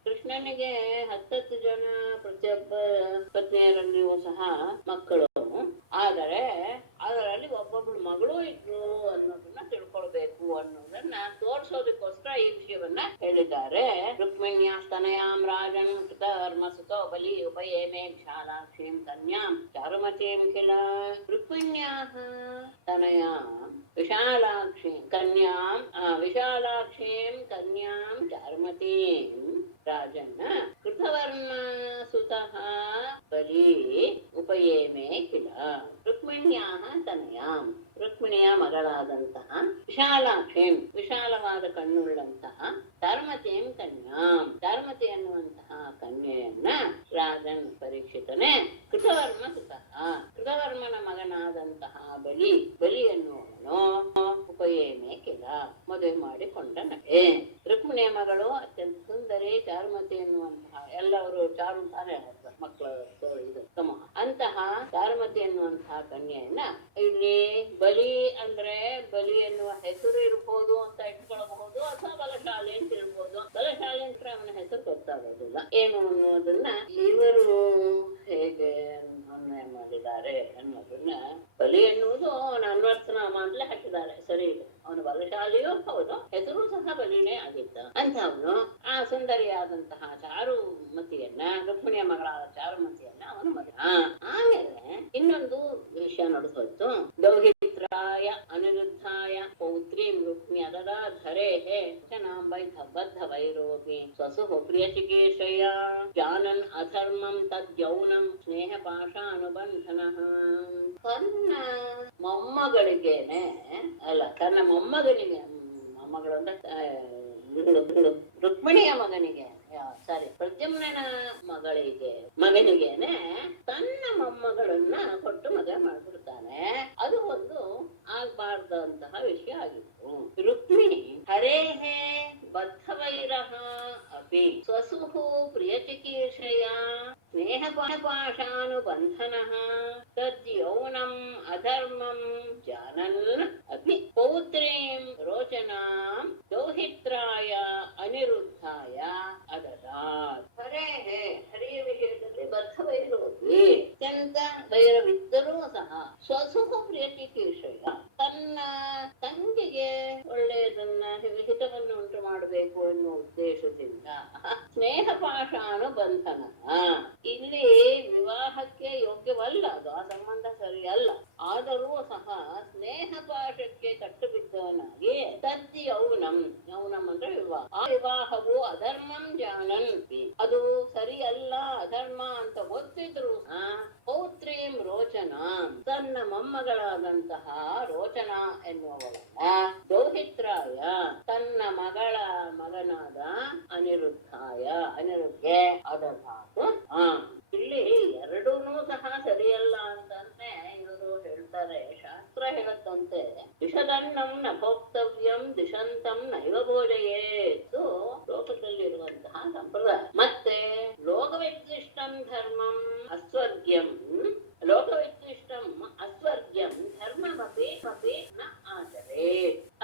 ಕೃಷ್ಣನಿಗೆ 10 ಜನ ಪ್ರತಿಯೊಬ್ಬ ಪತ್ನಿಯರಲ್ಲಿಯೂ ಸಹ ಮಕ್ಕಳು. ಆದರೆ ಅದರಲ್ಲಿ ಒಬ್ಬೊಬ್ಳು ಮಗಳು ಇದ್ರು ಅನ್ನೋದನ್ನ ತಿಳ್ಕೊಳ್ಬೇಕು ಅನ್ನೋದನ್ನ ತೋರ್ಸೋದಕ್ಕೋಸ್ಕರ ಈ ವಿಷಯವನ್ನ ಹೇಳಿದ್ದಾರೆ. ರುಕ್ಮಿಣ್ಯಾಸ್ತನಯಾಂ ರಾಜನ್ ಕೃತವರ್ಮ ಸುತೋ ಬಲಿ ಉಪಯೇಮೇ ವಿಶಾಲಾಕ್ಷೀಂ ಕನ್ಯಾಂ ಚಾರುಮತೀಂ ಕಿಲ. ರುಕ್ಮಿಣ್ಯಾಃ ತನಯಾಂ ವಿಶಾಲಾಕ್ಷೀಂ ಕನ್ಯಾಂ ವಿಶಾಲಾಕ್ಷೀಂ ಕನ್ಯಾಂ ಚಾರುಮತೀಂ ರಾಜನ್ನ ಕೃತವರ್ಮ ಸುತಃ ಬಲಿ ಉಪಯೇಮೇ ಕಿಲ. ರುಕ್ಮಿಣ್ಯಾಃ ತನಯಾಂ ರುಕ್ಮಿಣಿಯ ಮಗಳಾದಂತಹ ವಿಶಾಲಾಕ್ಷೀಂ ವಿಶಾಲವಾದ ಕಣ್ಣುಳ್ಳಂತಹ ಚಾರುಮತೀಂ ಕನ್ಯಾಂ ಚಾರುಮತಿ ಅನ್ನುವಂತಹ ಕನ್ಯೆಯನ್ನ ರಾಜನ್ ಪರೀಕ್ಷಿತನೇ ಕೃತವರ್ಮ ಸುತಃ ಕೃತವರ್ಮನ ಮಗನಾದಂತಹ ಬಲಿ ಎನ್ನುವನು ಉಪಯೇಮೇ ಕಿಲ ಮದುವೆ ಮಾಡಿಕೊಂಡನಡೆ. ರುಕ್ಮಿಣಿಯ ಮಗಳು ಅತ್ಯಂತ ಸುಂದರಿ ಚಾರುಮತಿ ಎನ್ನುವಂತಹ, ಎಲ್ಲವರು ಚಾರು ಅಂತಾನೆ ಮಕ್ಕಳು ಇದು ಸಮ ಅಂತಹ ಚಾರುಮತಿ ಎನ್ನುವಂತಹ ಕನ್ಯೆಯನ್ನ ಇಲ್ಲಿ ಬಲಿ ಅಂದ್ರೆ ಬಲಿ ಎನ್ನುವ ಹೆಸರು ಇರ್ಬೋದು ಅಂತ ಇಟ್ಕೊಳ್ಬಹುದು, ಅಥವಾ ಬಲಶಾಲಿ ಅಂತ ಇರ್ಬೋದು. ಬಲಶಾಲಿ ಅಂತ ಅವನ ಹೆಸರು ಗೊತ್ತಾಗೋದಿಲ್ಲ ಏನು ಅನ್ನೋದನ್ನ ಇವರು ಹೇಗೆ ಅನ್ವಯ ಮಾಡಿದ್ದಾರೆ ಅನ್ನೋದನ್ನ. ಬಲಿ ಎನ್ನುವುದು ಅವನ ಅನ್ವರ್ಥನಾಮ ಅಂತಲೇ ಹಾಕಿದ್ದಾರೆ. ಸರಿ, ಅವನು ಬಲಶಾಲಿಯೂ ಹೌದು, ಹೆಸರು ಸಹ ಬಲಿನೇ ಆಗಿದ್ದ. ಅಂತ ಅವನು ಆ ಸುಂದರಿಯಾದಂತಹ ಚಾರುಮತಿಯನ್ನ ರುಕ್ಮಿಣಿಯ ಮಗಳಾದ ಚಾರುಮತಿಯನ್ನ ಅವನು ಮದುವೆ. ಆಮೇಲೆ ಇನ್ನೊಂದು ವಿಷಯ ನಡೆದೋಯ್ತು. ದೌಹಿತ್ರಾಯ ಅನಿರುದ್ಧಾಯ ಪೌತ್ರೀಂ ರುಕ್ಮಿ ಅದರ ಧರೇಹೇ ಬದ್ಧ ವೈರೋಪಿ ಸ್ವಸುಃ ಪ್ರಿಯಚಿಕೇಶಯ ಜಾನನ್ ಅಧರ್ಮಂ ತದ್ಯೌನಂ ಸ್ನೇಹ ಪಾಶಾನುಬಂಧನಃ. ತನ್ನ ಮೊಮ್ಮಗಳಿಗೇನೆ ಅಲ್ಲ, ತನ್ನ ಮೊಮ್ಮಗನಿಗೆ, ಮೊಮ್ಮಗಳು ಅಂದ್ರೆ ರುಕ್ಮಿಣಿಯ ಮಗನಿಗೆ, ಸಾರಿ ಪ್ರದ್ಯುಮ್ನ ಮಗನಿಗೇನೆ ತನ್ನ ಮೊಮ್ಮಗಳನ್ನ ಕೊಟ್ಟು ಮದುವೆ ಮಾಡ್ಬಿಡ್ತಾನೆ. ಅದು ಒಂದು ಆಗ್ಬಾರ್ದಂತಹ ವಿಷಯ ಆಗಿತ್ತು. ರುಕ್ಮಿಣಿ ಹರೇಹೇ ಬದ್ಧವೈರಃ ಅಪಿ ಸ್ವಸುಃ ಪ್ರಿಯಚಿಕೀರ್ಷಯ ಸ್ನೇಹ ಪಾಶಾನುಬಂಧನಃ ತದ್ಯೌನಂ ಅಧರ್ಮಂ ಜಾನನ್ ಅಪಿ ಪೌತ್ರೀಂ ರೋಚನಾಂ ದೌಹಿತ್ರಾಯ ಅನಿರುದ್ಧಾಯ ಅದದಾತ್. ಹರಿಯ ವಿಷಯದಲ್ಲಿ ಬದ್ಧ ವೈರೋಪಿ, ಅತ್ಯಂತ ವೈರವಿದ್ದರೂ ಸಹ ಸ್ವಸುಖ ಪ್ರಿಯಚಿಕೀರ್ಷಯ ತನ್ನ ತಂಗಿಗೆ ಮಾಡಬೇಕು ಎನ್ನುವ ಉದ್ದೇಶದಿಂದ ಸ್ನೇಹ ಪಾಶಾನುಬಂಧನ. ಇಲ್ಲಿ ವಿವಾಹಕ್ಕೆ ಯೋಗ್ಯವಲ್ಲ, ಅದು ಆ ಸಂಬಂಧ ಸರಿಯಲ್ಲ. ಆದರೂ ಸಹ ಸ್ನೇಹ ಪಾಶಕ್ಕೆ ಕಟ್ಟು ಬಿದ್ದವನಾಗಿ ತದ್ದಿ ಯೌನಂ, ಯೌನಂ ಅಂದ್ರೆ ವಿವಾಹ, ಆ ವಿವಾಹವು ಅಧರ್ಮಂ ಜಾನನ್, ಅದು ಸರಿಯಲ್ಲ ಅಧರ್ಮ ಅಂತ ಗೊತ್ತಿದ್ರು ಪೌತ್ರೀಂ ರೋಚನಾ, ತನ್ನ ಮೊಮ್ಮಗಳಾದಂತಹ ರೋಚನಾ ಎನ್ನುವವಳನ್ನ ದೌಹಿತ್ರಾಯ, ತನ್ನ ಮಗನಾದ ಅನಿರುದ್ಧಾಯ, ಅನಿರುದ್ಧೆ ಅದಧಾತು. ಇಲ್ಲಿ ಎರಡೂನು ಸಹ ಸರಿಯಲ್ಲ ಅಂತಂದ್ರೆ ಇವರು ಹೇಳ್ತಾರೆ, ಶಾಸ್ತ್ರ ಹೇಳತ್ತಂತೆ ದಿಶದನ್ನಂ ನ ಭೋಕ್ತವ್ಯಂ ದಿಶಂತಂ ನೈವ ಭೋಜಯೇತ್ತು ಲೋಕದಲ್ಲಿರುವಂತಹ ಸಂಪ್ರದಾಯ. ಮತ್ತೆ ಲೋಕವಿದ್ದಿಷ್ಟಂ ಧರ್ಮಂ ಅಸ್ವರ್ಗ್ಯಂ, ಲೋಕವಿದ್ದಿಷ್ಟಂ ಅಸ್ವರ್ಗ್ಯಂ ಧರ್ಮಮಪಿ ನ ಆಚರೇ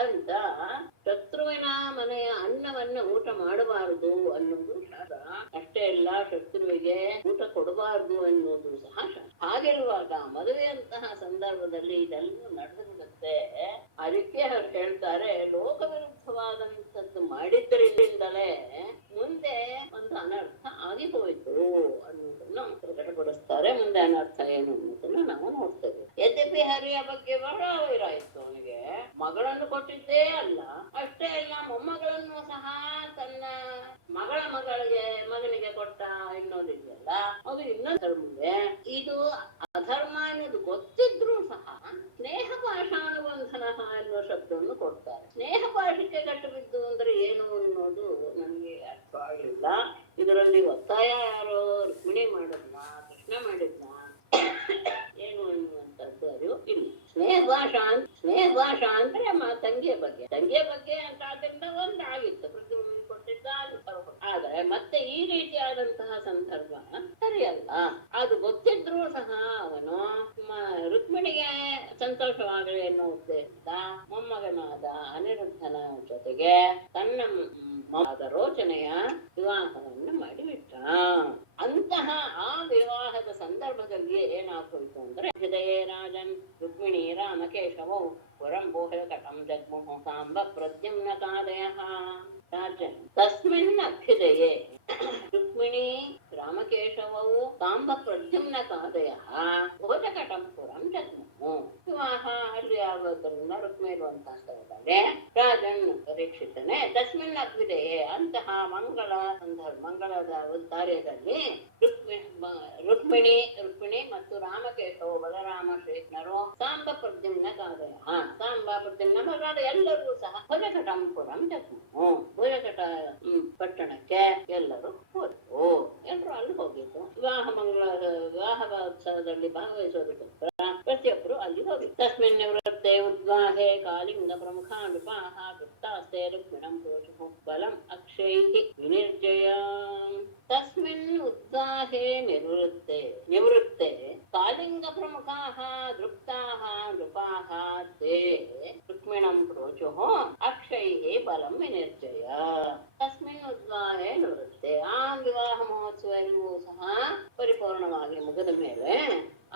ಅಂತ, ಶತ್ರುವಿನ ಮನೆಯ ಅನ್ನವನ್ನ ಊಟ ಮಾಡಬಾರದು ಅನ್ನೋದು ಶಾಸ್ತ್ರ. ಅಷ್ಟೇ ಅಲ್ಲ, ಶತ್ರುವಿಗೆ ಊಟ ಕೊಡಬಾರದು ಅನ್ನೋದು ಸಹ ಶಾಸ್ತ್ರ. ಹಾಗಿರುವಾಗ ಮದುವೆಯಂತಹ ಸಂದರ್ಭದಲ್ಲಿ ಇದೆಲ್ಲ ನಡೆದಿರುತ್ತೆ. ಅದಕ್ಕೆ ಅವ್ರು ಹೇಳ್ತಾರೆ, ಲೋಕ ವಿರುದ್ಧವಾದಂಥದ್ದು ಮಾಡಿದ್ದರಿಂದಲೇ ಮುಂದೆ ಒಂದು ಅನರ್ಥ ಆಗಿ ಹೋಯ್ತು ಅನ್ನೋದನ್ನು ಪ್ರಕಟಪಡಿಸ್ತಾರೆ. ಮುಂದೆ ಅನರ್ಥ ಏನು ಅನ್ನೋದನ್ನ ನಾವು ನೋಡ್ತೇವೆ. ಯದ್ಯಪಿ ಹರಿಯ ಬಗ್ಗೆ ಬಹಳ ವೈರಾಯಿತು ಅವನಿಗೆ, ಮಗಳನ್ನು ಕೊಟ್ಟಿದ್ದೇ ಅಲ್ಲ, ಅಷ್ಟೇ ಅಲ್ಲ ಮೊಮ್ಮಗಳನ್ನು ಸಹ ತನ್ನ ಮಗನಿಗೆ ಕೊಟ್ಟ ಎನ್ನೋದಿದೆಯಲ್ಲ, ಅದು ಇನ್ನೊಂದು ಧರ್ಮವೇ. ಇದು ಅಧರ್ಮ ಅನ್ನೋದು ಗೊತ್ತಿದ್ರು ಸಹ ಸ್ನೇಹ ಪಾಶಾನುಬಂಧನ ಎನ್ನುವ ಶಬ್ದವನ್ನು ಕೊಡ್ತಾರೆ. ಸ್ನೇಹ ಪಾಶಕ್ಕೆ ಕಟ್ಟು ಬಿದ್ದು ಅಂದ್ರೆ ಏನು ಅನ್ನೋದು ನನಗೆ ಅರ್ಥ ಆಗಲಿಲ್ಲ. ಇದರಲ್ಲಿ ಒತ್ತಾಯ ಯಾರೋ ರುಕ್ಮಿಣಿ ಮಾಡಿದ್ನ, ಕೃಷ್ಣ ಮಾಡಿದ್ನ, ಏನು ಅನ್ನುವಂಥದ್ದು ಅರಿವು ಇಲ್ಲ. ಸ್ನೇಹ ಭಾಷಾ ಅಂದ್ರೆ ತಂಗಿಯ ಬಗ್ಗೆ ಅಂತ ಆದ್ರಿಂದ ಒಂದಾಗಿತ್ತು, ಪ್ರತಿಯೊಂದು ಕೊಟ್ಟಿದ್ದ. ಆದ್ರೆ ಮತ್ತೆ ಈ ರೀತಿಯಾದಂತಹ ಸಂದರ್ಭ ಸರಿಯಲ್ಲ. ಅದು ಗೊತ್ತಿದ್ರು ಸಹ ಅವನು ರುಕ್ಮಿಣಿಗೆ ಸಂತೋಷವಾಗಲಿ ಎನ್ನುವ ಉದ್ದೇಶದಿಂದ ಮೊಮ್ಮಗನಾದ ಅನಿರುದ್ಧನ ಜೊತೆಗೆ ತನ್ನ ರೋಚನೆಯ ವಿವಾಹವನ್ನು ಮಾಡಿಬಿಟ್ಟ. ಅಂತಹ ಆ ವಿವಾಹದ ಸಂದರ್ಭದಲ್ಲಿ ಏನಾಗೋಯ್ತು ಅಂದ್ರೆ, ಹೃದಯೇ ರಾಜನ್ ರುಕ್ಮಿಣಿ ರಾಮಕೇಶವೌ ಪುರಂ ಬೋಹಯ ಕಟಂ ಜಗ್ಮುಃ ಸಾಂಬ ಪ್ರದ್ಯುಮ್ನ ಕಾದಯಃ ರಾಜನ್ ತಸ್ಮಿನ್ ಅಭ್ಯುದಯೇ ರುಕ್ಮಿಣಿ ರಾಮಕೇಶವೌ ಸಾಂಬ ಪ್ರದ್ಯುಮ್ನ ಕಾದಯಃ ಭೋಜಕಟಂ ಪುರಂ ಜಗ್ಮುಃ. ವಿವಾಹ ಅಲ್ಲಿ ಆಗೋದ್ರಿಂದ ರುಕ್ಮಿಣಿ ಇರುವಂತಹ ಸ್ಥಳದಲ್ಲಿ ರಾಜನ್ ಪರೀಕ್ಷಿತನೇ ತಸ್ಮಿನ್ ಅಭ್ಯುದಯೇ, ಅಂತಹ ಮಂಗಳದ ಕಾರ್ಯದಲ್ಲಿ ರುಕ್ಮಿಣಿ ಮತ್ತು ರಾಮಕೇಶವ ಬಲರಾಮ ಶ್ರೀಕೃಷ್ಣರು ಸಾಂಬ ಪ್ರದ್ಯುಮ್ನ ಕಾದಯ, ಸಾಂಬ ಪ್ರದ್ಯುಮ್ನ ಮೊದಲಾದ ಎಲ್ಲರೂ ಸಹ ಭುಜಕಟಂಪುರಂ ಜಗ್ಮುಃ, ಭುಜಕಟ ಪಟ್ಟಣಕ್ಕೆ ಎಲ್ಲರೂ ಹೋದರು. ಎಲ್ಲರೂ ಅಲ್ಲಿ ಹೋಗಿದ್ದು ವಿವಾಹ ಉತ್ಸವದಲ್ಲಿ ಭಾಗವಹಿಸೋದಕ್ಕೋಸ್ಕರ ಪ್ರತಿಯೊಬ್ಬರು ಅಲ್ಲಿ ಹೋಗಿ. ತಸ್ಮಿನ್ ನಿವೃತ್ತೆ ಉದ್ವಾಹೆ ಕಾಲಿಂಗ ಪ್ರಮುಖ ನೃಪಾಃ ವೃತ್ತಾಸ್ತೆ ರುಕ್ಮಿಣಂ ಪ್ರೋಚುಃ ಬಲಂ ಅಕ್ಷೈಃ ವಿನಿರ್ಜಯ. ತಸ್ಮಿನ್ ಉದ್ವಾಹೆ ನಿವೃತ್ತೆ ಕಾಲಿಂಗ ಪ್ರಮುಖಾಃ ದೃಪ್ತಾಃ ನೃಪಾಃ ತೇ ರುಕ್ಮಿಣಂ ಪ್ರೋಚುಃ ಅಕ್ಷೈಃ ಬಲಂ ವಿನಿರ್ಜಯ. ತಸ್ಮಿನ್ ಉದ್ವಾಹೆ ನಿವೃತ್ತೆ, ಆ ವಿವಾಹ ಮಹೋತ್ಸವ ಎಲ್ಲವೂ ಸಹ ಪರಿಪೂರ್ಣವಾಗಿ ಮುಗಿದ ಮೇಲೆ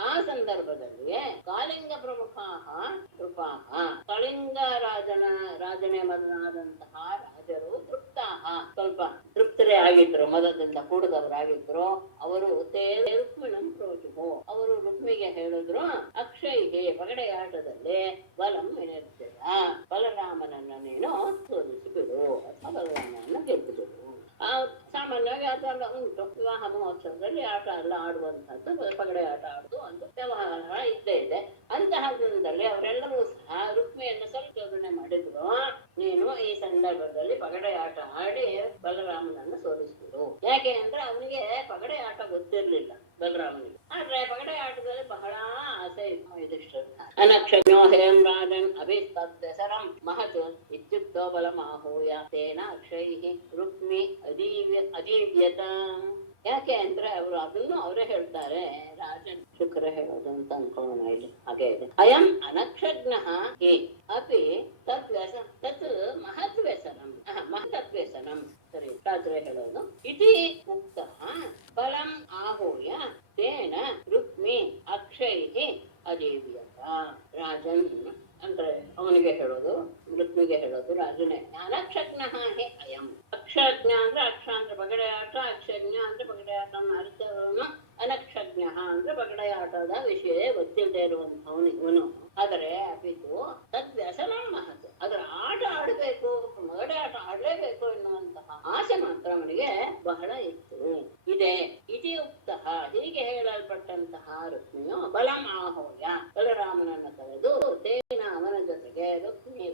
ಆ ಸಂದರ್ಭದಲ್ಲಿ ಕಾಲಿಂಗ ಪ್ರಮುಖಾಃ ನೃಪಾಃ, ಕಳಿಂಗ ರಾಜನೇ ಮೊದಲಾದಂತಹ ರಾಜರು ತೃಪ್ತಾಃ, ಸ್ವಲ್ಪ ತೃಪ್ತರೇ ಆಗಿದ್ರು, ಮದದಿಂದ ಕೂಡದವರಾಗಿದ್ರು. ಅವರು ರುಕ್ಮಿಣಂ ಪ್ರೋಚುಃ, ಅವರು ರುಕ್ಮಿಗೆ ಹೇಳಿದ್ರು ಅಕ್ಷೈಹಿ ಪಗಡೆಯಾಟದಲ್ಲಿ ಬಲಂ ವಿನಿರ್ಜಯ, ಬಲರಾಮನನ್ನ ನೀನು ಸೋಲಿಸಿ ಬಿಡು ಅಥವಾ ಬಲರಾಮನನ್ನ ಗೆದ್ದು ಬಿಡು. ಸಾಮಾನ್ಯವಾಗಿ ಅದೆಲ್ಲ ಉಂಟು, ವಿವಾಹ ಮಹೋತ್ಸವದಲ್ಲಿ ಆಟ ಎಲ್ಲ ಆಡುವಂತಹದ್ದು, ಪಗಡೆ ಆಟ ಆಡುದು ಒಂದು ವ್ಯವಹಾರ ಇದ್ದೇ ಇದೆ. ಅಂತಹ ದಿನದಲ್ಲಿ ಅವರೆಲ್ಲರೂ ಸಹ ರುಕ್ಮಿಯನ್ನು ಸಂಶೋಧನೆ ಮಾಡಿದ್ರು, ನೀನು ಈ ಸಂದರ್ಭದಲ್ಲಿ ಪಗಡೆ ಆಟ ಆಡಿ ಬಲರಾಮನನ್ನು ಸೋಲಿಸಿಬಿಡು. ಯಾಕೆ ಅಂದ್ರೆ ಅವನಿಗೆ ಪಗಡೆ ಆಟ ಗೊತ್ತಿರ್ಲಿಲ್ಲ ಬಲರಾಮನಿಗೆ, ಆದ್ರೆ ಪಗಡೆ ಆಟದಲ್ಲಿ ಬಹಳ ಆಸೆ ಯುಧಿಷ್ಠಿರ. ಅನಕ್ಷಜ್ಞೋ ಹೇಂ ರಾಜನ್ ಅಭಿಸ್ತಸ್ಯಸರಂ ಮಹತ್ ಇತ್ಯುಕ್ತೋ ಬಲಮಾಹೂಯ ತೇನ ಅಕ್ಷೈಃ ರುಕ್ಮಿ ಅದೀವ್ಯತ. ಯಾಕೆ ಅಂದ್ರೆ ಅವರು ಅದನ್ನು ಅವರೇ ಹೇಳ್ತಾರೆ, ರಾಜನ್ ಶುಕ್ರ ಹೇಳೋದು ಅಂತ ಅನ್ಕೊಳ್ಳೋಣ, ಇಲ್ಲಿ ಹಾಗೆ ಇದೆ. ಅಯಂ ಅನಕ್ಷಜ್ಞಃ ಹಿ ಅಪಿ ತತ್ ಮಹತ್ವ್ಯಸನಂ ಸರಿ ರಾಜರೇ ಹೇಳೋದು. ಇತಿ ಉಕ್ತಃ ಬಲಂ ಆಹೂಯ ತೇನ ರುಕ್ಮಿ ಅಕ್ಷೈಃ ಅದೀವ್ಯತ. ರಾಜನ್ ಅಂದ್ರೆ ಅವನಿಗೆ ಹೇಳೋದು, ರುಕ್ಮಿಗೆ ಹೇಳೋದು ರಾಜನೇ. ಅನಕ್ಷಜ್ಞ ಹೇ ಅಯಂ. ಅಕ್ಷಜ್ಞ ಅಂದ್ರೆ ಅಕ್ಷ ಅಂದ್ರೆ ಪಗಡೆಯಾಟ, ಅಕ್ಷಜ್ಞ ಅಂದ್ರೆ ಪಗಡೆಯಾಟ ಅರ್ಥವನ್ನು, ಅನಕ್ಷಜ್ಞ ಅಂದ್ರೆ ಪಗಡೆಯಾಟದ ವಿಷಯ ಗೊತ್ತಿಲ್ಲದೆ ಇರುವಂತವನು ಇವನು. ಆದರೆ ಅಪಿತು ತದ್ ವ್ಯಸನ ಮಹತ್, ಅದರ ಆಟ ಆಡಬೇಕು, ಪಗಡೆ ಆಟ ಆಡಲೇಬೇಕು ಎನ್ನುವಂತಹ ಆಸೆ ಮಾತ್ರ ಅವನಿಗೆ ಬಹಳ ಇತ್ತು, ಇದೆ. ಇತಿ ಉಕ್ತ, ಹೀಗೆ ಹೇಳಲ್ಪಟ್ಟಂತಹ ರುಕ್ಮಿಯು ಬಲಂ ಆಹೋಯ, ಬಲರಾಮನನ್ನು ಕರೆದು ತೇನ ಅವನ ಜೊತೆಗೆ ರುಕ್ಮಿ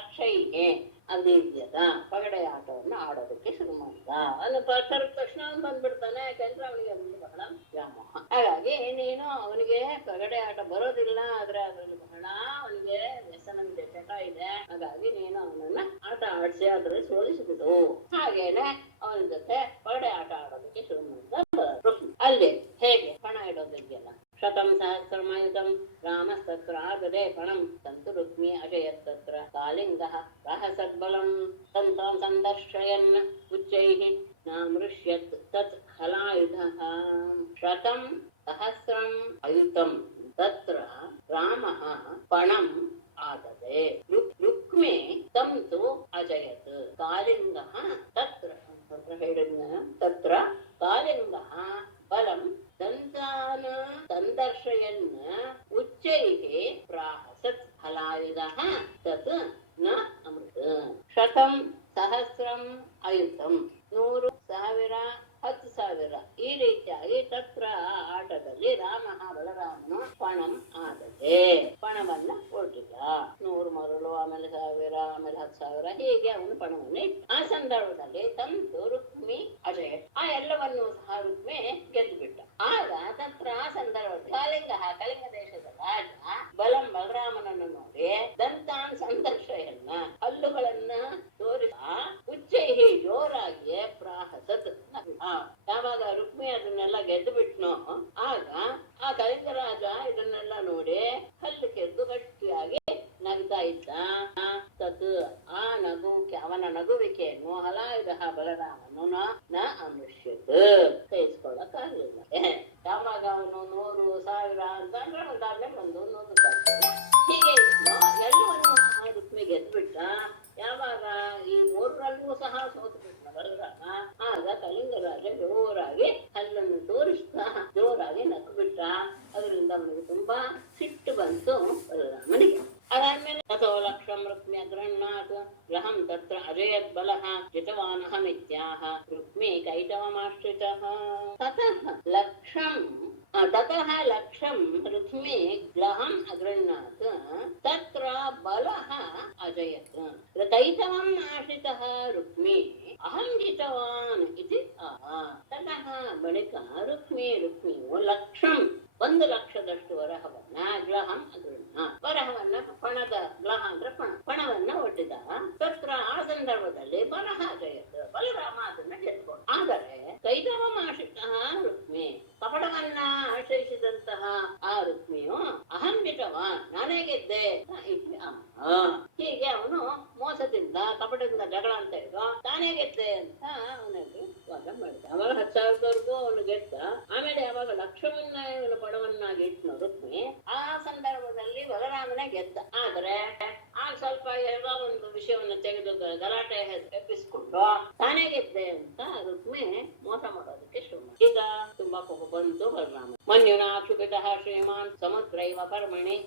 ಅಕ್ಷಯಿಗೆ ಅವಿದ್ಯದ ಪಗಡೆ ಆಟವನ್ನು ಆಡೋದಕ್ಕೆ ಶುರು ಮಾಡಿದ. ಅವನು ಕರೆದ ತಕ್ಷಣ ಅವನು ಬಂದ್ಬಿಡ್ತಾನೆ, ಯಾಕಂದ್ರೆ ಅವನಿಗೆ ಅದನ್ನು ಬಹಳ ವ್ಯಾಮೋಹ. ಹಾಗಾಗಿ ನೀನು ಅವನಿಗೆ ಪಗಡೆ ಆಟ ಬರೋದಿಲ್ಲ, ಆದ್ರೆ ಅದರಲ್ಲಿ ಬಹಳ ಅವನಿಗೆ ವ್ಯಸನವಿದೆ, ಚಟ ಇದೆ. ಹಾಗಾಗಿ ನೀನು ಅವನನ್ನ ಆಟ ಆಡಿಸಿ ಅದರಲ್ಲಿ ಸೋಲಿಸಿಬಿಡು. ಹಾಗೇನೆ ಅವನ ಜೊತೆ ಪಗಡೆ ಆಟ ಆಡೋದಕ್ಕೆ ಶುರು ಮಾಡಿದ. ಅಲ್ಲಿ ಹೇಗೆ ಪಣ ಇಡೋದಿದೆಯಲ್ಲ, ಶತಂ ಸಹಸ್ರಮಾಯುಧಂ ರಾಮಸ್ತತ್ರ ಆಗದೆ ಪಣಂ ತಂತು ರುಕ್ಮಿ ಅಜಯತ್ತತ್ರ ಕಾಲಿಂಗಃ ರಹಸದ್ಬಲಂ ತಂತಾಂ ಸಂದರ್ಶಯನ್ ಉಚ್ಚೈಃ ನಾಮೃಷ್ಯತ್ ತತ್ ಹಲಾಯುಧಃ ಶತಂ ಸಹಸ್ರಂ ಅಯುತಂ ತತ್ರ ರಾಮಃ ಪಣಂ ಆದದೆ ರುಕ್ಮಿ ತಂತು ಅಜಯತ್ ಕಾಲಿಂಗಃ ತತ್ರ ಹೇಳಿದ್ನ ತತ್ರ ಕಾಲಿಂಗಃ ಬಲಂ ದಂತಾನ ಸಂದರ್ಶಯನ್ ಉಚ್ಚೈಃ ಪ್ರಾಹಸತ್ ಹಲಾಯುಧಃ ತತ್ ನ ಅಮೃತ. ಶತಂ ಸಹಸ್ರಂ ಅಯುತಂ, 100, 1000, 10,000 ಈ ರೀತಿಯಾಗಿ ತತ್ರ ಆಟದಲ್ಲಿ ರಾಮ ಬಲರಾಮನು ಪಣಂ ಆದದೆ, ಪಣವನ್ನ ಕೊಟ್ಟಿದ್ದ. 100 ಮೊದಲು, ಆಮೇಲೆ 1000, ಆಮೇಲೆ 10,000 ಹೀಗೆ ಅವನು ಪಣವನ್ನು ಇಟ್ಟ. ಆ ಸಂದರ್ಭದಲ್ಲಿ ತಂದು ರುಕ್ಮಿ ಅಜಯ ಆ ಎಲ್ಲವನ್ನು ಸಹ ರುಕ್ಮಿ ಗೆದ್ದು ಬಿಟ್ಟ. ಆಗ ತತ್ರ ಆ ಸಂದರ್ಭದಲ್ಲಿ ಕಳಿಂಗ ದೇಶದ ರಾಜ ಬಲಂ ಬಲರಾಮನನ್ನು ನೋಡಿ ದಂತಾನ್ ಸಂದರ್ಶಯನ್ನ ಹಲ್ಲುಗಳನ್ನ ತೋರಿಸ ಉಚ್ಚೈಹಿ ಜೋರಾಗಿ ಪ್ರಾಹಸತ್. ಯಾವಾಗ ರುಕ್ಮಿ ಅದನ್ನೆಲ್ಲ ಗೆದ್ದು ಬಿಟ್ನೋ ಆಗ ಆ ಕಳಿಂಗ ರಾಜ ಇದನ್ನೆಲ್ಲ ನೋಡಿ ಹಲ್ಲು ಕೆದ್ದು ಗಟ್ಟಿಯಾಗಿ ನಗ್ತಾ ಇದ್ದ. ತತ್ ಆ ನಗುವಿಕೆ, ಅವನ ನಗುವಿಕೆಯನ್ನು ಹಲಾಯುಧ ಬಲರಾಮನು ನ ಅಮೃಷ್ಯತ್, ಕೈಸ್ಕೊಳ್ಳಕ್ಕಾಗಲಿಲ್ಲ. ಯಾವಾಗ ಅವನು 100, 1000 ಅಂತ ಅಂದ್ರೆ ಉದಾಹರಣೆ ಒಂದು 100,000 ಹೀಗೆ ಎಲ್ಲವನ್ನೂ ಸಹ ರುಕ್ಮಿ ಗೆದ್ದು ಬಿಟ್ಟ. ಯಾವಾಗ ಈ 3ರಲ್ಲೂ ಸಹ ಸೋತು ಬಿಟ್ಟ ಬಲರಾಮ, ಆಗ ಕಳಿಂಗರಾಜ ಜೋರಾಗಿ ಹಲ್ಲನ್ನು ತೋರಿಸ್ತಾ ಜೋರಾಗಿ ನಕ್ಕು ಬಿಟ್ಟ. ಅದರಿಂದ ಅವನಿಗೆ ತುಂಬಾ ಸಿಟ್ಟು ಬಂತು ಬಲರಾಮನಿಗೆ. ಅದಾದ್ಮೇಲೆ ತಥೋ ಲಕ್ಷಂ ರುಕ್ಮಿ ಅಗ್ರಹ್ಣಾತ್ ಗ್ರಹಂ ತತ್ರ ಅಜಯತ್ ಬಲಃ ಜಿತವಾನಹಮಿತ್ಯಾಹ ರುಕ್ಮಿ ಕೈಟವಮಾಶ್ರಿತಃ. ತತಃ ಲಕ್ಷಂ ರುಕ್ಮಿ ಗ್ರಹಂ ಅಗ್ರಹ್ಣಾತ್ ತತ್ರ ಬಲಃ ಅಜಯತ್ ಕೈಟವಂ ಆಶ್ರಿತಃ ರುಕ್ಮಿ ಅಹಂ ಜಿತವಾನ್ ಇತಿ ಆಹ. ತತಃ ಬಳಿಕ ರುಕ್ಮಿಯು ಲಕ್ಷಂ 1,00,000ದಷ್ಟು ವರಹವನ್ನ ಗ್ರಹಂ ಅಗ್ರಹ್ಣ ವರಹವನ್ನ ಪಣದ ಗ್ರಹ ಅಂದ್ರೆ ಪಣವನ್ನ ಒಡ್ಡಿದ. ತತ್ರ ಆ ಸಂದರ್ಭದಲ್ಲಿ ಬಲಹ ಜಯತ್ ಬಲರಾಮ ಅದನ್ನ ಗೆದ್ಕೊಂಡು. ಆದರೆ ಕೈಟವಂ ಆಶ್ರಿತಃ ರುಕ್ಮಿ ಕಪಟವನ್ನ ಆಶ್ರಯಿಸಿದಂತಹ ಆ ರುಕ್ಮಿಯು ಅಹಂ ಜಿತವಾನ್ ನಾನೇ ಗೆದ್ದೆ ಇತಿ ಆಹ. ಹೀಗೆ ಅವನು ಮೋಸದಿಂದ ಕಪಟದಿಂದ ಜಗಳ ಅಂತ ಇದ್ದು ತಾನೇ ಗೆದ್ದೆ ಅಂತ ಅವನಲ್ಲಿ ವಾದ ಮಾಡಿದ. ಅವಾಗ 10,000ವರೆಗೂ ಅವನು ಗೆದ್ದ. ಆಮೇಲೆ ಯಾವಾಗ ಲಕ್ಷವನ್ನ ಇವನು ಪಣವನ್ನಾಗಿ ಇಟ್ನು ರುಕ್ಮಿ, ಆ ಸಂದರ್ಭದಲ್ಲಿ ಬಲರಾಮನೇ ಗೆದ್ದ. ಆದ್ರೆ ಆಗ ಸ್ವಲ್ಪ ಎಲ್ಲೋ ಒಂದು ವಿಷಯವನ್ನು ತೆಗೆದು ಗಲಾಟೆ ಎಪ್ಪಿಸ್ಕೊಂಡು ತಾನೇ ಗೆದ್ದೆ ಅಂತ ರುಕ್ಮಿ ಮೋಸ ಮಾಡೋದಕ್ಕೆ ಶುರು. ಈಗ ತುಂಬಾ ಕೋಪ ಬಂತು ಬಲರಾಮ. ಮನ್ಯುನಾ ಕ್ಷುಭಿತಃ ಶ್ರೀಮಾನ್ ಸಮುದ್ರೈವ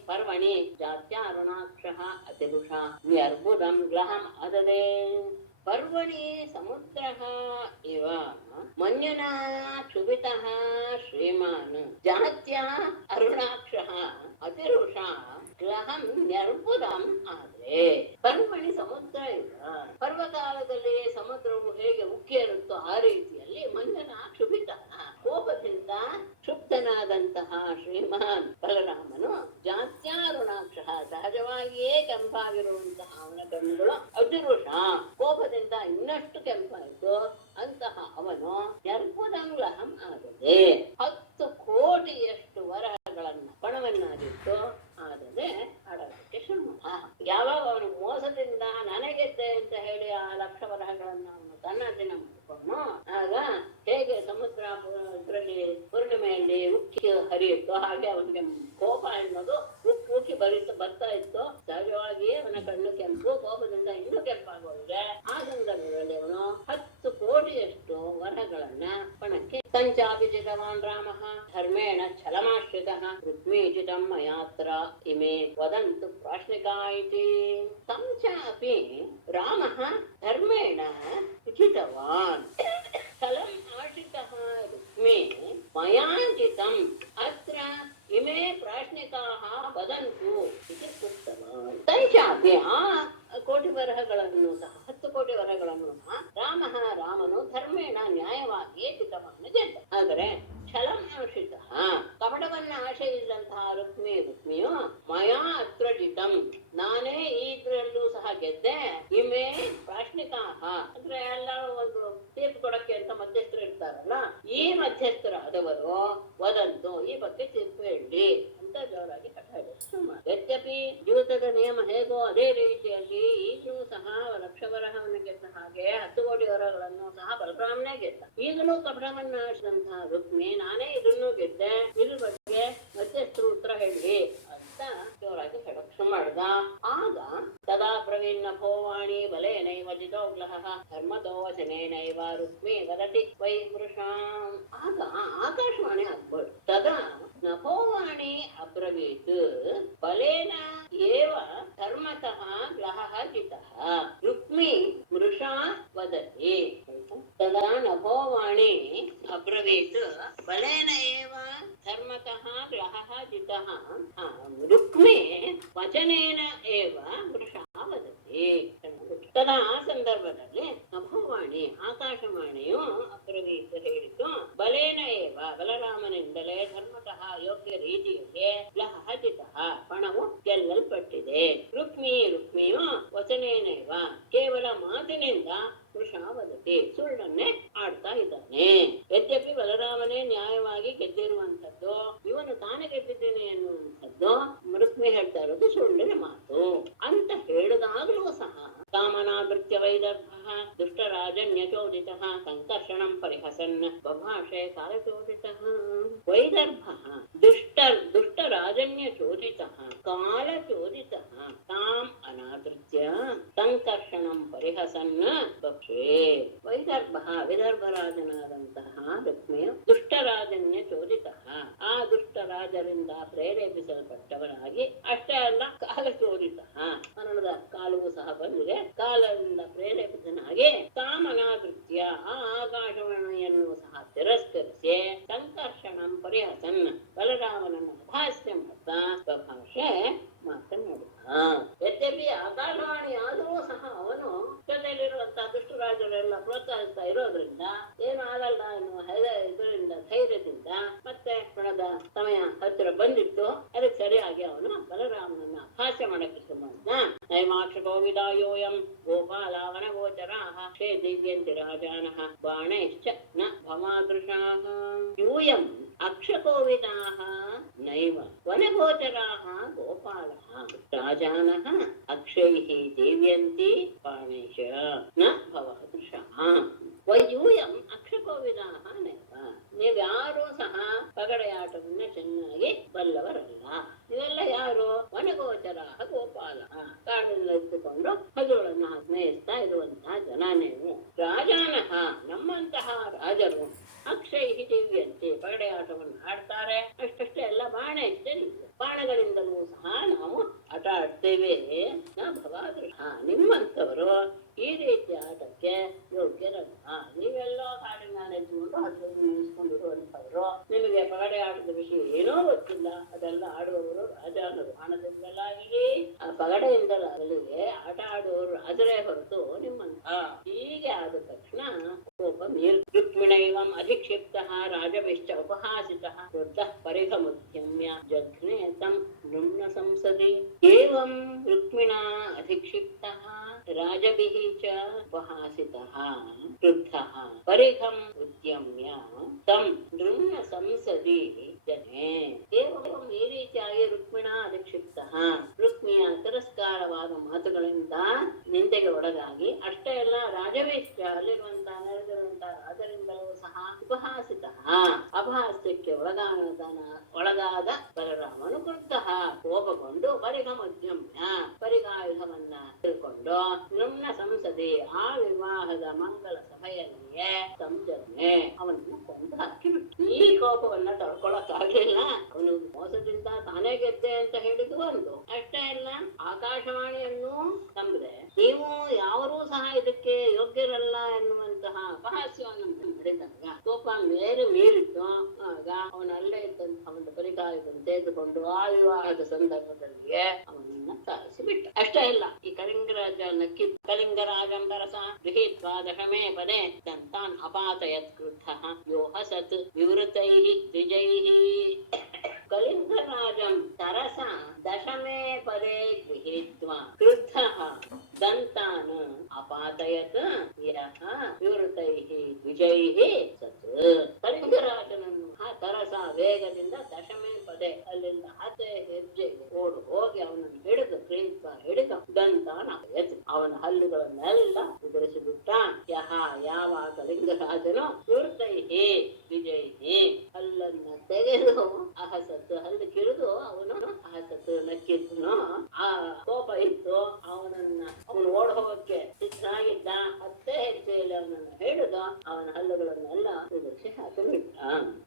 ಪರ್ವಣಿ ಜಾತ್ಯಾರುಣಾಕ್ಷಃ ಅತಿರುಷ ವ್ಯರ್ಬುದಂ ಗ್ರಹಂ ಅದದೆ. ಪರ್ವಣಿ ಸಮುದ್ರಃ ಇವ ಮನ್ಯುನಾ ಕ್ಷುಭಿತಃ ಶ್ರೀಮಾನ್ ಜಾತ್ಯ ಅರುಣಾಕ್ಷಃ ಅತಿರುಷ ಗ್ರಹಂ ನ್ಯರ್ಬುದಂ ಆದ್ರೆ. ಪರ್ವಣಿ ಸಮುದ್ರ ಇವ, ಪರ್ವಕಾಲದಲ್ಲಿ ಸಮುದ್ರವು ಹೇಗೆ ಉಕ್ಕೇರುತ್ತೋ ಆ ರೀತಿಯಲ್ಲಿ ಮನ್ಯನ ಕ್ಷುಭಿತ ಕೋಪದಿಂದ ಕ್ಷುಬ್ಧನಾದಂತಹ ಶ್ರೀಮಾನ್ ಬಲರಾಮನು ಜಾತ್ಯಾರುಣಾಕ್ಷಃ ಸಹಜವಾಗಿಯೇ ಕೆಂಪಾಗಿರುವಂತಹ ಅವನ ಕಣ್ಣುಗಳು ಅತಿರುಷ ಕೋಪದಿಂದ ಇನ್ನಷ್ಟು ಕೆಂಪಾಯಿತು ಅಂತಹ ಅವನು ನ್ಯರ್ಬುದಂ ಗ್ರಹಂ ಆಗದೆ 10 ಕೋಟಿಯಷ್ಟು ವರಹಗಳನ್ನ ಪಣವನ್ನಾಗಿತ್ತು ಆಗದೆ ಆಡೋದಕ್ಕೆ ಶುರು. ಯಾವಾಗ ಅವನು ಮೋಸದಿಂದ ನನಗೆದ್ದೆ ಅಂತ ಹೇಳಿ ಆ 1,00,000 ವರಹಗಳನ್ನ ಅವನು ತನ್ನ ದಿನ ಮಾಡಿಕೊಂಡು ಆಗ ಹೇಗೆ ಸಮುದ್ರ ಇದರಲ್ಲಿ ಪೂರ್ಣಿಮೆಯಲ್ಲಿ ಉಕ್ಕಿ ಹರಿಯುತ್ತೋ ಹಾಗೆ ಅವನಿಗೆ ಕೋಪ ಅನ್ನೋದು ಉಕ್ಕಿ ಬರ್ತಾ ಇತ್ತು. ಸಹಜವಾಗಿ ಅವನ ಕಣ್ಣು कृतवान् रामः धर्मेण छलमाश्रितः रुक्मीजितं मयात्र इमे वदन्तु प्राश्निका इति तं चापि रामः धर्मेण जितवान् छलम् आश्रितः रुक्मी मया जितम् अत्र इमे ಪ್ರಾಶ್ನಿಕಾಃ ವದಂತು ಇದು ಉಕ್ತವಾನ್ ತಂಚಾಪಿ ಆ ಕೋಟಿ ವರಹಗಳನ್ನು ಸಹ 10 ಕೋಟಿ ವರಹಗಳನ್ನು ಸಹ ರಾಮನು ಧರ್ಮೇಣ ನ್ಯಾಯವಾಗಿ ಚಿತವನ್ನು ಗೆದ್ದ. ಆದರೆ ಛಲಂ ಆಶ್ರಿತ ಕಪಟವನ್ನ ಆಶ್ರಯಿಸಿದಂತಹ ರುಕ್ಮಿಯು ಮಯಾ ಅತ್ರ ಜಿತಂ ನಾನೇ ಇದ್ರಲ್ಲೂ ಸಹ ಗೆದ್ದೆ. ಇಮೇ ಪ್ರಾಶ್ನಿಕಾಃ ಅಂದ್ರೆ ಎಲ್ಲರೂ ಒಂದು ತೀರ್ಪು ಕೊಡಕ್ಕೆ ಅಂತ ಮಧ್ಯಸ್ಥರು ಇರ್ತಾರಲ್ಲ, ಈ ಮಧ್ಯಸ್ಥರಾದವರು ವದಂತು ಈ ಬಗ್ಗೆ ತೀರ್ಪು ಹೇಳಿ ಅಂತ ಜೋರಾಗಿ ಕಟ ಹೇಳಿದ್ರು. ಯದ್ಯಪಿ ಜೀವಿತದ ನಿಯಮ ಹೇಗೋ ಅದೇ ರೀತಿಯಲ್ಲಿ ಈಗಲೂ ಸಹ ಲಕ್ಷವರಹವನ್ನು ಗೆದ್ದ ಹಾಗೆ 10 ಕೋಟಿ ವರಗಳನ್ನು ಸಹ ಬಲರಾಮನೇ ಗೆದ್ದ. ಈಗಲೂ ಕಪಟವನ್ನ ಆಶ್ರಿದಂತಹ ರುಕ್ಮಿ ನಾನೇ ಇದನ್ನು ಗೆದ್ದೆ, ಇದ್ರ ಬಗ್ಗೆ ಮಧ್ಯಸ್ಥರು ಉತ್ತರ ಹೇಳಿ ಅಂತ ಜೋರಾಗಿ ಹೇಳಕ್ ಮಾಡ್ದ. ಆಗ ತದಾ ಪ್ರವೀಣ ಭೋವಾಣಿ ಬಲೇನೈವ ಜಿತೋಗ್ಲಹ ಧರ್ಮದೋ ವಚನೇನೈವ ರುಕ್ಮಿ ವದತಿ ವೈ ಪುರುಷಾಂ. ಆಗ ಆಕಾಶವಾಣಿ ಆಗ್ಬೋದು. ತದಾ ನಭೋವಾಣಿ ಅಬ್ರವೀತ್ ಬಲೇನ ಏವ ಧರ್ಮತಃ ಗ್ಲಹಃ ಜಿತಃ ರುಕ್ಮಿ ಮೃಷಾ ವದತಿ. ತದಾ ನಭೋವಾಣಿ ಅಬ್ರವೀತ್ ಬಲೇನ ಏವ ಧರ್ಮತಃ ಗ್ಲಹಃ ಜಿತಃ ರುಕ್ಮಿ ವಚನೇನ ಏವ ಮೃಷಾ ವದತಿ. ತದಾ ಆ ಸಂದರ್ಭದಲ್ಲಿ ನಭೋವಾಣಿ ಆಕಾಶವಾಣಿಯು ಅಬ್ರವೀತ್ ಹೇಳಿತು ಬಲೇನ ಏವ ಬಲರಾಮನಿಂದಲೇ ಧರ್ಮತಃ ಯೋಗ್ಯ ರೀತಿಯಲ್ಲಿ ಗ್ಲಹಃ ಜಿತಃ ಪಣವು ಗೆಲ್ಲಲ್ಪಟ್ಟಿದೆ. ರುಕ್ಮಿಯು ವಚನೇನೈವ ಕೇವಲ ಮಾತಿನಿಂದ ವೃಷಾ ವದತಿ ಸುಳ್ಳನ್ನೇ ಆಡ್ತಾ ಇದ್ದಾನೆ. ಯದ್ಯಪಿ ಬಲರಾಮನೇ ನ್ಯಾಯವಾಗಿ ಗೆದ್ದಿರುವಂತದ್ದು, ಇವನು ತಾನೇ ಗೆದ್ದಿದ್ದೇನೆ ಎನ್ನುವಂಥದ್ದು ರುಕ್ಮಿ ಹೇಳ್ತಾ ಇರೋದು ಸುಳ್ಳಿನ ಮಾತು ಅಂತ ಹೇಳಿದಾಗಲೂ ಸಹ ಕಾಮನಾದೃತ್ಯ ವೈದರ್ಭ ದುಷ್ಟರಾಜನ್ಯಚೋದಿತ ಸಂಕರ್ಷಣಂ ಪರಿಹಸನ್ ಬಭಾಷೆ ಕಾಲಚೋದಿತ. ವೈದರ್ಭ ದುಷ್ಟರಾಜನ್ಯಚೋದಿತ ಕಾಲಚೋದಿತ ತಾಂ ಅನಾದೃತ್ಯ ಸಂಕರ್ಷಣಂ ಪರಿಹಸನ್ ಬಭ್ಷೆ. ವಿದರ್ಭರಾಜನಾದಂತಹ ರುಕ್ಮಿಯು ದುಷ್ಟರಾಜನ್ಯ ಚೋದಿತ ಆ ದುಷ್ಟರಾಜರಿಂದ ಪ್ರೇರೇಪಿಸಲ್ಪಟ್ಟವರಾಗಿ ಅಷ್ಟೇ ಅಲ್ಲ ಕಾಲಚೋದಿತ ಮರಣದ ಕಾಲವೂ ಸಹ ಬಂದಿದೆ. ಕಾಲದಿಂದ ಪ್ರೇರೇಪಿತನಾಗಿ ತಾಮನಾದೃತ್ಯ ಆ ಆಕಾಶವಾಣಿಯನ್ನು ಸಹ ತಿರಸ್ಕರಿಸಿ ಸಂಕರ್ಷಣಂ ಪರಿಹಸನ್ ಬಲರಾಮನನ್ನು ಅಪಹಾಸ್ಯ ಮಾಡ್ತಾ ಸ್ವಭಾಷೆ ಮಾತನಾಡಿದ. ಯದ್ಯಪಿ ಆಕಾಶವಾಣಿ ಆದರೂ ಸಹ ಅವನು ಜೊತೆಯಲ್ಲಿರುವಂತಹ ದುಷ್ಟರಾಜರೆಲ್ಲ ಪ್ರೋತ್ಸಾಹಿಸ್ತಾ ಇರೋದ್ರಿಂದ ಏನು ಆಗಲ್ಲ ಎನ್ನುವ ಇದರಿಂದ ಧೈರ್ಯದಿಂದ ಮತ್ತೆ ಋಣದ ಸಮಯ ಹತ್ತಿರ ಬಂದಿತ್ತು. ಅದಕ್ಕೆ ಸರಿಯಾಗಿ ಅವನು ಬಲರಾಮನನ್ನ ಅಪಹಾಸ್ಯ ಮಾಡಕ್ಕೆ ಶುರು ಮಾಡಿದ. ನೈಮಾಕ್ಷಕೋ ವಿದಾಯೋಯಂ ಗೋಪಾಲಾವನ ಗೋಚರಾಃ ಕ್ಷೇ ದಿವ್ಯಂತಿ ರಾಜಾನಃ ಬಾಣೈಶ್ಚ ನ ಭಮಾದೃಶಾಃ. ಯೂಯಂ ಅಕ್ಷಕೋವಿದಾಃ ನೈವ ವನಗೋಚರಾಃ ಗೋಪಾಲಃ ರಾಜಾನಃ ಅಕ್ಷೈಃ ದಿವ್ಯಂತಿ ಬಾಣೈಶ್ಚ ನ ಭವಾದೃಶಾಃ. ವಯೂಯಂ ಅಕ್ಷಕೋವಿದಾಃ ನೈವ. ನೀವ್ಯಾರೂ ಸಹ ಪಗಡೆಯಾಟವನ್ನ ಚೆನ್ನಾಗಿ ಬಲ್ಲವರಲ್ಲ. ಇವೆಲ್ಲ ಯಾರು? ವನಗೋಚರಾಃ ಗೋಪಾಲಃ. ಕಾಡಿನಲ್ಲಿ ಇಟ್ಟುಕೊಂಡು ಹಸುಗಳನ್ನು ಮೇಯಿಸ್ತಾ ಇರುವಂತಹ ಜನ ನೀವು. ರಾಜಾನಃ ನಮ್ಮಂತಹ ರಾಜರು ಅಕ್ಷೈಹಿ ದಿವ್ಯಂತೆ ಪಗಡೆಯಾಟವನ್ನು ಆಡ್ತಾರೆ. ಅಷ್ಟಷ್ಟೇ ಎಲ್ಲ ಬಾಣ ಇಷ್ಟೇ ಬಾಣಗಳಿಂದಲೂ ಸಹ ನಾವು ಆಟ ಆಡ್ತೇವೆ. ಭವಾದೃಶ ನಿಮ್ಮಂಥವರು ಈ ರೀತಿ ಆಟಕ್ಕೆ ಯೋಗ್ಯರಲ್ಲ. ನೀವೆಲ್ಲೋ ಕಾಡಿನ ನೆಚ್ಚಿಕೊಂಡು ಹಸು ಮೇಯಿಸ್ಕೊಂಡಿರುವಂಥವ್ರು, ನಿಮಗೆ ಪಗಡೆ ಆಟದ ವಿಷಯ ಏನೋ ಗೊತ್ತಿಲ್ಲ. ಅದೆಲ್ಲ ಆಡುವವರು ರಾಜರು. ಬಾಣದಿಂದಲಾಗಲಿ ಆ ಪಗಡೆಯಿಂದಲಾಗಲಿ ಆಟ ಆಡುವವರು ರಾಜರೇ ಹೊರತು ನಿಮ್ಮಂತ. ಹೀಗೆ ಆದ ತಕ್ಷಣ ಕೋಪ ಮೀರ್ ರುಕ್ಮಿಣೈವಂ ಅಧಿಕ್ಷಿಪ್ತಃ ರಾಜಭಿಶ್ಚ ಉಪಹಾಸಿತಃ ವೃದ್ಧಃ ಪರಿಘಮುದ್ಯಮ್ಯ ಜಘ್ನೆ ತಂ ನುಮ್ನ ಸಂಸದಿ. ಏವಂ ರುಕ್ಮಿಣಾ ಅಧಿಕ್ಷಿಪ್ತಃ ರಾಜಭಿಃ ಚ ಉಪಹಾಸಿತಃ ವೃದ್ಧಃ ಪರಿಘಂ ಉದ್ಯಮ್ಯ ತಂ ನೃಮ್ನ ಸಂಸದಿ ಜನೆ. ಏವಂ ಈ ರೀತಿಯಾಗಿ ರುಕ್ಮಿಣಾ ಅಧಿಕ್ಷಿಪ್ತಃ ರುಕ್ಮಿಯ ತಿರಸ್ಕಾರವಾದ ಮಾತುಗಳಿಂದ ನಿಂದೆಗೆ ಒಳಗಾಗಿ ಅಷ್ಟೇ ಅಲ್ಲ ರಾಜವೇಶ್ಯ ಅಲ್ಲಿರುವಂತಹ ನೆರೆದಿರುವಂತಹ ರಾಜರಿಂದಲೂ ಸಹ ಉಪಹಾಸಿತಃ ಅಪಹಾಸ್ಯಕ್ಕೆ ಒಳಗಾದ ಬಲರಾಮನು ವೃದ್ಧಃ ಕೋಪಗೊಂಡು ಪರಿಘಮುದ್ಯಮ್ಯ ಪರಿಗಾಯುಧವನ್ನ ತಿಳ್ಕೊಂಡು ಮಾಡಿಕೊಂಡು ನನ್ನ ಸಂಸದೆ ಆ ವಿವಾಹದ ಮಂಗಲ ಸಭೆಯಲ್ಲಿಯೇ ಸಂಜನೆ ಅವನನ್ನು ಕೊಂದು ಹಾಕಿಬಿಟ್ಟು. ಈ ಕೋಪವನ್ನ ತಡ್ಕೊಳಕ್ಕಾಗ್ಲಿಲ್ಲ. ಅವನು ಮೋಸದಿಂದ ತಾನೇ ಗೆದ್ದೆ ಅಂತ ಹೇಳಿದ್ದು ಒಂದು, ಅಷ್ಟೇ ಅಲ್ಲ ಆಕಾಶವಾಣಿಯನ್ನು ನಂಬಿದೆ, ನೀವು ಯಾರೂ ಸಹ ಇದಕ್ಕೆ ಯೋಗ್ಯರಲ್ಲ ಎನ್ನುವಂತಹ ಅಪಹಾಸ್ಯವನ್ನು ಮಾಡಿದಾಗ ಕೋಪ ಮೀರಿತ್ತು. ಆಗ ಅವನಲ್ಲೇ ಇದ್ದಂತಹ ಒಂದು ಪರಿಕಾರವನ್ನು ತೆಗೆದುಕೊಂಡು ಆ ವಿವಾಹದ ಸಂದರ್ಭದಲ್ಲಿಯೇ ಅವನನ್ನ ಸಾರಿಸಿಬಿಟ್ಟ. ಅಷ್ಟೇ ಅಲ್ಲ, ಈ ಕಳಿಂಗರಾಜ ನಕ್ಕಿ ಕಳಿಂಗರಾಜಂಬರಸ ಗೃಹೀತ್ವಾ ದಶಮೇ ಪದೇ ದಂತಾನ್ ಅಪಾತಯತ್ ಕ್ರುದ್ಧಃ ಯೋ ಹಸತ್ ವಿವೃತೈಃ ದ್ವಿಜೈಃ. ಕಳಿಂಗರಾಜಂ ತರಸ ದಶಮೇ ಪದೇ ಗೃಹೀತ್ವಾ ಕ್ರುದ್ಧಃ ದಂತಾನ್ ಅಪಾತಯತ್ ಯಃ ವಿವೃತೈಃ ದ್ವಿಜೈಃ ಸತ್. ಕಳಿಂಗರಾಜನನ್ನು ಆ ತರಸ ವೇಗದಿಂದ ದಶಮೇ ಪದೇ ಅಲ್ಲಿಂದ 10 ಹೆಜ್ಜೆ ಓಡು ಹೋಗಿ ಅವನನ್ನು ಹಿಡಿದು ಹಿಡಿದು ದಂತಾನ್ ಅಪಾಯತ್ ಅವನ ಹಲ್ಲುಗಳನ್ನೆಲ್ಲ ಉದುರಿಸಿಬಿಟ್ಟ. ಯಹ ಯಾವ ಕಳಿಂಗರಾಜನು ವಿವೃತೈಃ ದ್ವಿಜೈಃ ಹಲ್ಲನ್ನ ತೆಗೆದು ಅಹಸತ್ ಹಲ್ಲು ಕಿಳಿದು ಅವನು ಅಹಸತ್ ನಕ್ಕಿದ್ನು. ಆ ಕೋಪ ಇತ್ತು, ಅವನು ಓಡ್ ಹೋಗಕ್ಕೆ ಸಿದ್ಧನಾಗಿದ್ದ. 10 ಹೆಜ್ಜೆಯಲ್ಲಿ ಅವನನ್ನು ಹಿಡಿದು ಅವನ ಹಲ್ಲುಗಳನ್ನೆಲ್ಲ ಉದುರಿಸಿ ಹಾಕಿಬಿಟ್ಟ.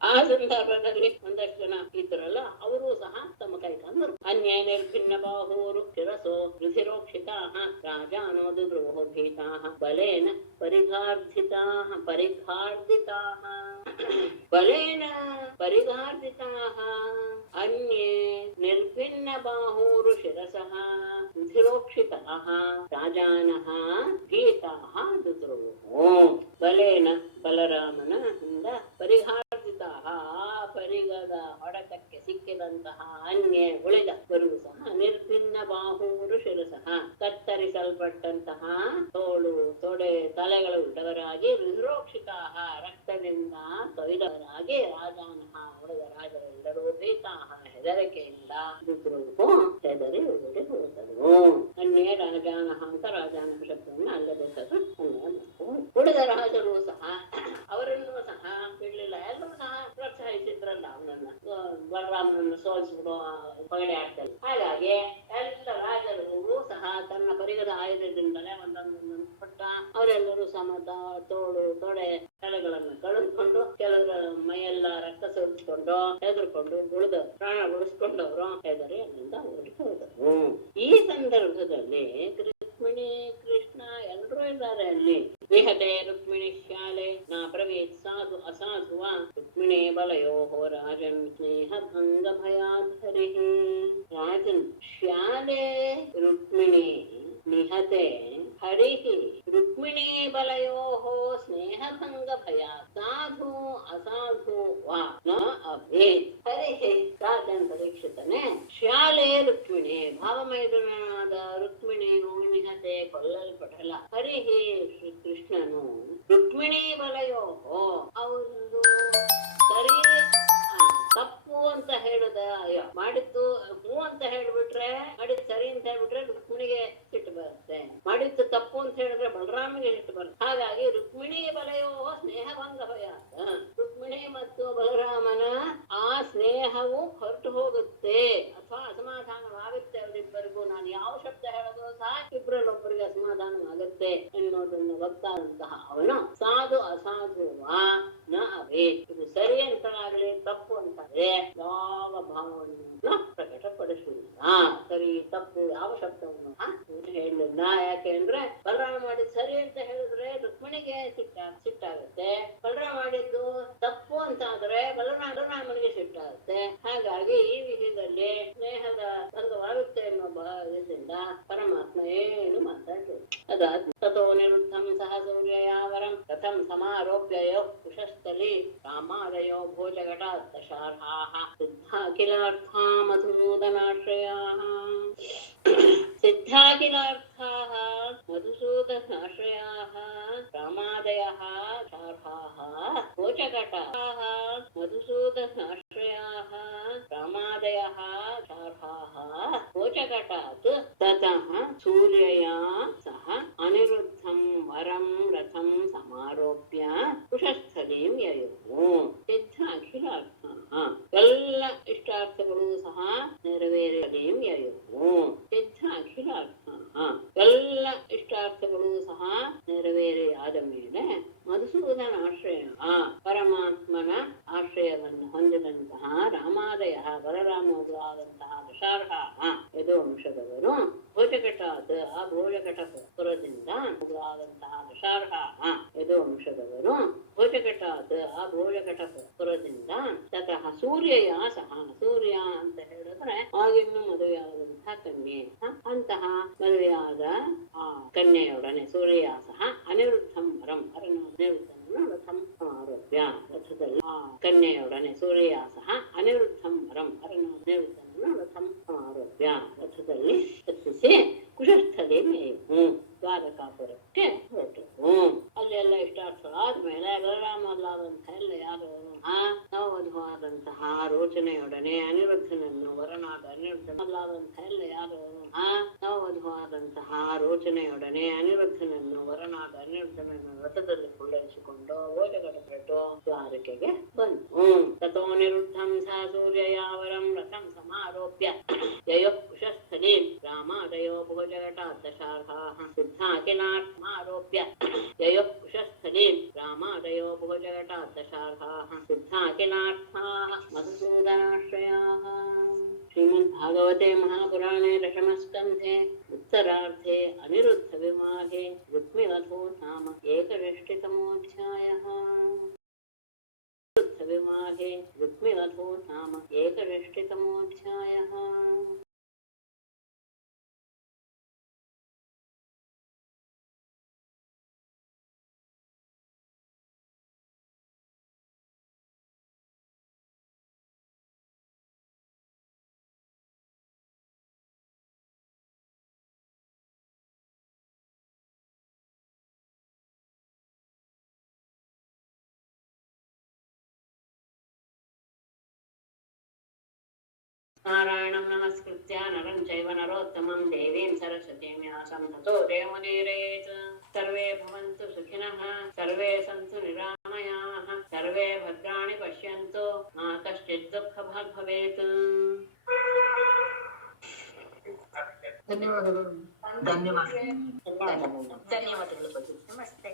ಆ ಸಂದರ್ಭದಲ್ಲಿ ಒಂದಷ್ಟು ಜನ ಇದ್ರಲ್ಲ, ಅವರು ಸಹ ತಮ್ಮ ಕೈ ಕಂದರು. ಅನ್ಯ ನಿರ್ಭಿನ್ನ ಬಾಹೂರು ಶಿರಸೋ ರುಧಿರೋಕ್ಷಿತಾಃ ರಾಜಾನೋದು ದ್ರೋಹೋ ಭೀತಾಃ ಬಲೇನ ಪರಿಘಾರ್ಧಿತಾಃ ಬಲೇನ ಪರಿಘಾರ್ಧಿತಾಃ ಅನ್ಯೇ ನಿರ್ಭಿನ್ನ ಬಾಹೂರು ಶಿರಸಃ ರುಧಿರೋಕ್ಷಿತಾಃ ರಾಜಾನಃ ಭೀತಾಃ ದುದ್ರೋಹೋ. ಬಲೇನ ಬಲರಾಮನಿಂದ ಪರಿಘಾರ್ಧಿತಾಃ ಪರಿಗದ ಹೊಡೆತಕ್ಕೆ ಸಿಕ್ಕಿದಂತಹ ಅನ್ಯ ಉಳಿದವರು ಸಹ ನಿರ್ಭಿನ್ನ ಬಾಹೂರು ಶಿರಸಃ ಕತ್ತರಿಸಲ್ಪಟ್ಟಂತಹ ತೋಳು ತೊಡೆ ತಲೆಗಳು ಉಳ್ಳವರಾಗಿ ರುಧಿರೋಕ್ಷಿತಾಃ ರಕ್ತದಿಂದ ತೊಯ್ದವರಾಗಿ ರಾಜಾನಃ ಉಳಿದ ರಾಜರೆಲ್ಲರೂ ಭೀತಾಃ ಹೆದರಿಕೆಯಿಂದ ದುದ್ರೋಹೋ ಹೆದರಿ ಓಡಿ ಹೋದರು. ಅನ್ಯ ರಾಜಾನಃ ಅಂತ ರಾಜಾನಃ ಶಬ್ದವನ್ನು ಅಲ್ಲಬೇಕಾದ್ರೆ ಉಳಿದ ರಾಜರು ಸಹ ಅವರನ್ನು ಸಹ ಬಿಡ್ಲಿಲ್ಲ. ಎಲ್ಲರೂ ಸಹ ಪ್ರೋತ್ಸಾಹಿಸಿದ್ರಲ್ಲ ಅವನನ್ನ, ಬಲರಾಮನನ್ನು ಸೋಲಿಸಿಬಿಡು ಪಗಡೆ ಆಡ್ತಾರೆ. ಹಾಗಾಗಿ ಎಲ್ಲ ರಾಜರು ಸಹ ತನ್ನ ಪರಿಗದ ಆಯುಧದಿಂದಲೇ ಒಂದೊಂದೊಂದೊಂದು ಕೊಟ್ಟ. ಅವರೆಲ್ಲರೂ ಸಮತ ತೋಳು ತೊಡೆ ತಲೆಗಳನ್ನು ಕಳೆದುಕೊಂಡು, ಕೆಲವರ ಮೈಯೆಲ್ಲ ರಕ್ತ ಸುರಿಸಿಕೊಂಡು ಹೆದರ್ಕೊಂಡು ಉಳಿದ ಪ್ರಾಣ ಉಳಿಸ್ಕೊಂಡವರು ಹೆದರಿ ಅಲ್ಲಿಂದ ಓಡಿ ಹೋದರು. ಈ ಸಂದರ್ಭದಲ್ಲಿ ರುಕ್ಮಿಣಿ ಕೃಷ್ಣ ಎಲ್ಲರೂ ಇದ್ದಾರೆ ಅಲ್ಲಿ. ವಿಹತೆ ರುಕ್ಮಿಣಿ ಶಾಲೆ ನಾ ಪ್ರವೇತ್ ಸಾಧು ಅಸಾಧುವ ರುಕ್ಮಿಣಿ ಬಲಯೋಹೋ ರಾಜನ್ ಸ್ನೇಹ ಭಂಗ ಭಯಾಧರಿ. ರಾಜನ್ ಶಾಲೆ ರುಕ್ಮಿಣಿ ನಿಹತೆ ಹರಿಃ ರುಕ್ಮಿಣಿ ಬಲಯೋಹೋ ಸ್ನೇಹ ಭಂಗ ಭಯ ಸಾಧು ಅಸಾಧು ವಾ ನ ಅಭೇತ್. ಹರಿಃ ರಾಜನ್ ಪರೀಕ್ಷಿತನೇ ಶಾಲೆ ರುಕ್ಮಿಣಿ ಭಾವಮೈದುನಾದ ರುಕ್ಮಿಣಿಯು ನಿಹತೆ ಕೊಲ್ಲಲ್ಪಡಲ. ಹರಿಃ ಕೃಷ್ಣನು ರುಕ್ಮಿಣಿ ಬಲಯೋಹೋ ಅವರು ಸರಿ ತಪ್ಪು ಅಂತ ಹೇಳದ ಮಾಡಿದ್ದು ಹೂ ಅಂತ ಹೇಳ್ಬಿಟ್ರೆ, ಮಾಡಿದ್ ಸರಿ ಅಂತ ಹೇಳ್ಬಿಟ್ರೆ ರುಕ್ಮಿಣಿಗೆ ಸಿಟ್ಟು ಬರುತ್ತೆ, ಮಾಡಿದ್ದು ತಪ್ಪು ಅಂತ ಹೇಳಿದ್ರೆ ಬಲರಾಮಿಗೆ ಸಿಟ್ಟು ಬರುತ್ತೆ. ಹಾಗಾಗಿ ರುಕ್ಮಿಣಿ ಬಲಯೋ ಸ್ನೇಹ ಭಂಗ ಭಯ. ರುಕ್ಮಿಣಿ ಮತ್ತು ಬಲರಾಮನ ಆ ಸ್ನೇಹವು ಹೊರಟು ಹೋಗುತ್ತೆ ಅಥವಾ ಅಸಮಾಧಾನವಾಗುತ್ತೆ ಅವರಿಬ್ಬರಿಗೂ. ನಾನು ಯಾವ ಶಬ್ದ ಹೇಳೋದು ಸಹ ಇಬ್ಬರಲ್ಲೊಬ್ಬರಿಗೆ ಅಸಮಾಧಾನವಾಗುತ್ತೆ ಎನ್ನುವುದನ್ನು ಗೊತ್ತಾದಂತಹ ಅವನು ಸಾಧು ಅಸಾಧು ವಾ ನ ಅವೇ, ಇದು ಸರಿ ಅಂತನಾಗಲಿ ತಪ್ಪು ಅಂತಾದ್ರೆ ಯಾವ ಭಾವವನ್ನು ಪ್ರಕಟಪಡಿಸುವುದಿಲ್ಲ. ಸರಿ ತಪ್ಪು ಯಾವ ಶಬ್ದವನ್ನು ಹೇಳಲಿಲ್ಲ. ಯಾಕೆ ಅಂದ್ರೆ ಬಲರಾಮ ಮಾಡಿದ್ ಸರಿ ಅಂತ ಹೇಳಿದ್ರೆ ರುಕ್ಮಿಣಿಗೆ ಸಿಟ್ಟಾಗುತ್ತೆ, ಬಲರಾಮ ಮಾಡಿದ್ದು ತಪ್ಪು ಅಂತ ಆದ್ರೆ ಬಲರಾಮನಿಗೆ ಸಿಟ್ಟಾಗುತ್ತೆ. ಹಾಗಾಗಿ ಈ ವಿಷಯದಲ್ಲಿ ಸ್ನೇಹದ ಭಂಗವಾಗುತ್ತೆ ಎನ್ನುವ ಭಾವದಿಂದ ಪರಮಾತ್ಮ ಏನು ಮಾತಾಡ್ತೇವೆ. ಅದಾದ ತಥೋ ನಿರುದ್ಧಂ ಸಹ ಸೂರ್ಯಯಾವರಂ ಕಥಂ ಸಮಾರೋಪ್ಯಯೋ ಕುಶಸ್ಥಲಿ ರಾಮಾದಯೋ ಭೋಜಘಟಾತ್ ದಶಾರ್ಹಾಃ ಸಿದ್ಧಾಖಿಲಾರ್ಥಾ ಮಧುಸೂದನಾಶ್ರಯಾಃ. ಸಿದ್ಧಾಖಿಲಾರ್ಥಾಃ ಮಧುಸೂದನಾಶ್ರಯಾಃ ರಾಮಾದಯಃ ಶಾರ್ಹಾಃ ಭೋಜಘಟಾಃ ಮಧುಸೂದನಾಶ್ರಯಾಃ ರಾಮಾದಯಃ ಶಾರ್ಹಾಃ ಭೋಜಘಟಾತ್ ತತಃ ಸೂರ್ಯಯಾ ಸಹ ಅನಿರುದ್ಧಂ ವರಂ ರಥಂ ಸಮಾರೋಪ್ಯ ಕುಶಸ್ಥಲೀಂ ಯಯುಃ. ಸಿದ್ಧಾಖಿಲಾರ್ಥಾಃ ಎಲ್ಲ ಇಷ್ಟಾರ್ಥಗಳು ಸಹ ನೆರವೇರಲೀಂ ಯಯುಃ. ಸಿದ್ಧಾಖಿಲಾರ್ಥಾಃ ಎಲ್ಲ ಇಷ್ಟಾರ್ಥಗಳು ಸಹ ನೆರವೇರಿ ಆದ ಮೇಲೆ ಮಧುಸೂದನ ಆಶ್ರಯ ಪರಮಾತ್ಮನ ಆಶ್ರಯವನ್ನು ಹೊಂದಿದಂತಹ ರಾಮಾದಯ ಬಲರಾಮ ಮೊದಲಾದಂತಹ ದಶಾರ್ಹ ಯದುವಂಶದವರು ಭೋಜಕಟಾತ್ ಆ ಭೋಜಕಟಪುರದಿಂದ ಮೊದಲಾದಂತಹ ದಶಾರ್ಹ ಯದುವಂಶದವರು ಭೋಜಕಟಾತ್ ಆ ಭೋಜಕಟಪುರದಿಂದ ತತಃ ಸೂರ್ಯಯ ಸಹ ಸೂರ್ಯ ಅಂತ ಹೇಳಿದ್ರೆ ಆಗಿನ್ನು ಮದುವೆಯಾದಂತಹ ಕನ್ಯೆ ಅಂತಹ ಮದುವೆಯಾದ ಆ ಕನ್ಯೆಯೊಡನೆ ಸೂರ್ಯ ಸಹ ಅನಿರುದ್ಧಂ ವರಂ ಅನಿರುದ್ಧನನ್ನು ರಥಂ ಆರೋಗ್ಯ ರಥದಲ್ಲಿ ಆ ಕನ್ಯೆಯೊಡನೆ ಸೂರ್ಯ ಸಹ ಅನಿರುದ್ಧಂ ವರಂ ಅನಿರುದ್ಧನನ್ನು ರಥಂ ಆರೋಗ್ಯ ರಥದಲ್ಲಿ ಹತ್ತಿಸಿ ಕುಶಸ್ಥಲಿ ಮೇವು ದ್ವಾರಕಾಪುರಕ್ಕೆ ಹೊರಟರು. ಅಲ್ಲೆಲ್ಲ ಇಷ್ಟಾರ್ಥಗಳಾದ್ಮೇಲೆ ಬಲರಾಮಲ್ಲಾದಂತಹ ಎಲ್ಲ ಯಾರು ನವವಧುವಾದಂತಹ ರೋಚನೆಯೊಡನೆ ಅನಿರುದ್ಧನನ್ನು ವರನಾದ ಅನಿರುದ್ಧನಲ್ಲಾದಂತಹ ಎಲ್ಲ ಯಾರು ನವವಧುವಾದಂತಹ ರೋಚನೆಯೊಡನೆ ಅನಿರುದ್ಧನನ್ನು ವರನಾದ ಅನಿರುದ್ಧನನ್ನು ರಥದಲ್ಲಿ ಕುಳ್ಳರಿಸಿಕೊಂಡು ಭೋಜಕಟಪುರಟ್ಟು ದ್ವಾರಕೆಗೆ ಬಂತು. ತಥೋ ನಿರುದ್ಧಂ ಸಹ ಸೂರ್ಯಯಾವರಂ ರಥಂ ಸಮಾರೋಪ್ಯ ಯಯೋ ಕುಶಸ್ಥಲಿ ರಾಮಾದಯೋ ಭೋಜಕಟಾತ್ ದಶಾರ್ಹಾಃ ಸಿದ್ಧಾಕಿನಾರ್ಥಮಾರೋಪ್ಯ ಯಯೋ ಕುಶಸ್ಥಲಿ ರಾಮಾದಯೋ ಭೋಜಕಟಾತ್ ದಶಾರ್ಹಾಃ ಸಿದ್ಧಾಕಿನಾರ್ಥಾಃ ಮಧುಸೂದನಾಶ್ರಯಾಃ. श्रीमद्भागवते महापुराणे दशमस्कन्धे उत्तरार्धे अनिरुद्ध विवाहे रुक्मिवधो नाम एकषष्टितमोऽध्यायः. अनिरुद्ध विवाहे रुक्मिवधो नाम एकषष्टितमोऽध्यायः. नारायणं नमस्कृत्य नरं चैव नरोत्तमं देवीं सरस्वतीं व्यासं ततो जयमुदीरयेत्. सर्वे भवन्तु सुखिनः सर्वे सन्तु निरामयाः सर्वे भद्राणि पश्यन्तु मा कश्चित् दुःखभाग् भवेत्. ಧನ್ಯವಾದಗಳು. ಧನ್ಯವಾದಗಳು. ನಮಸ್ತೆ.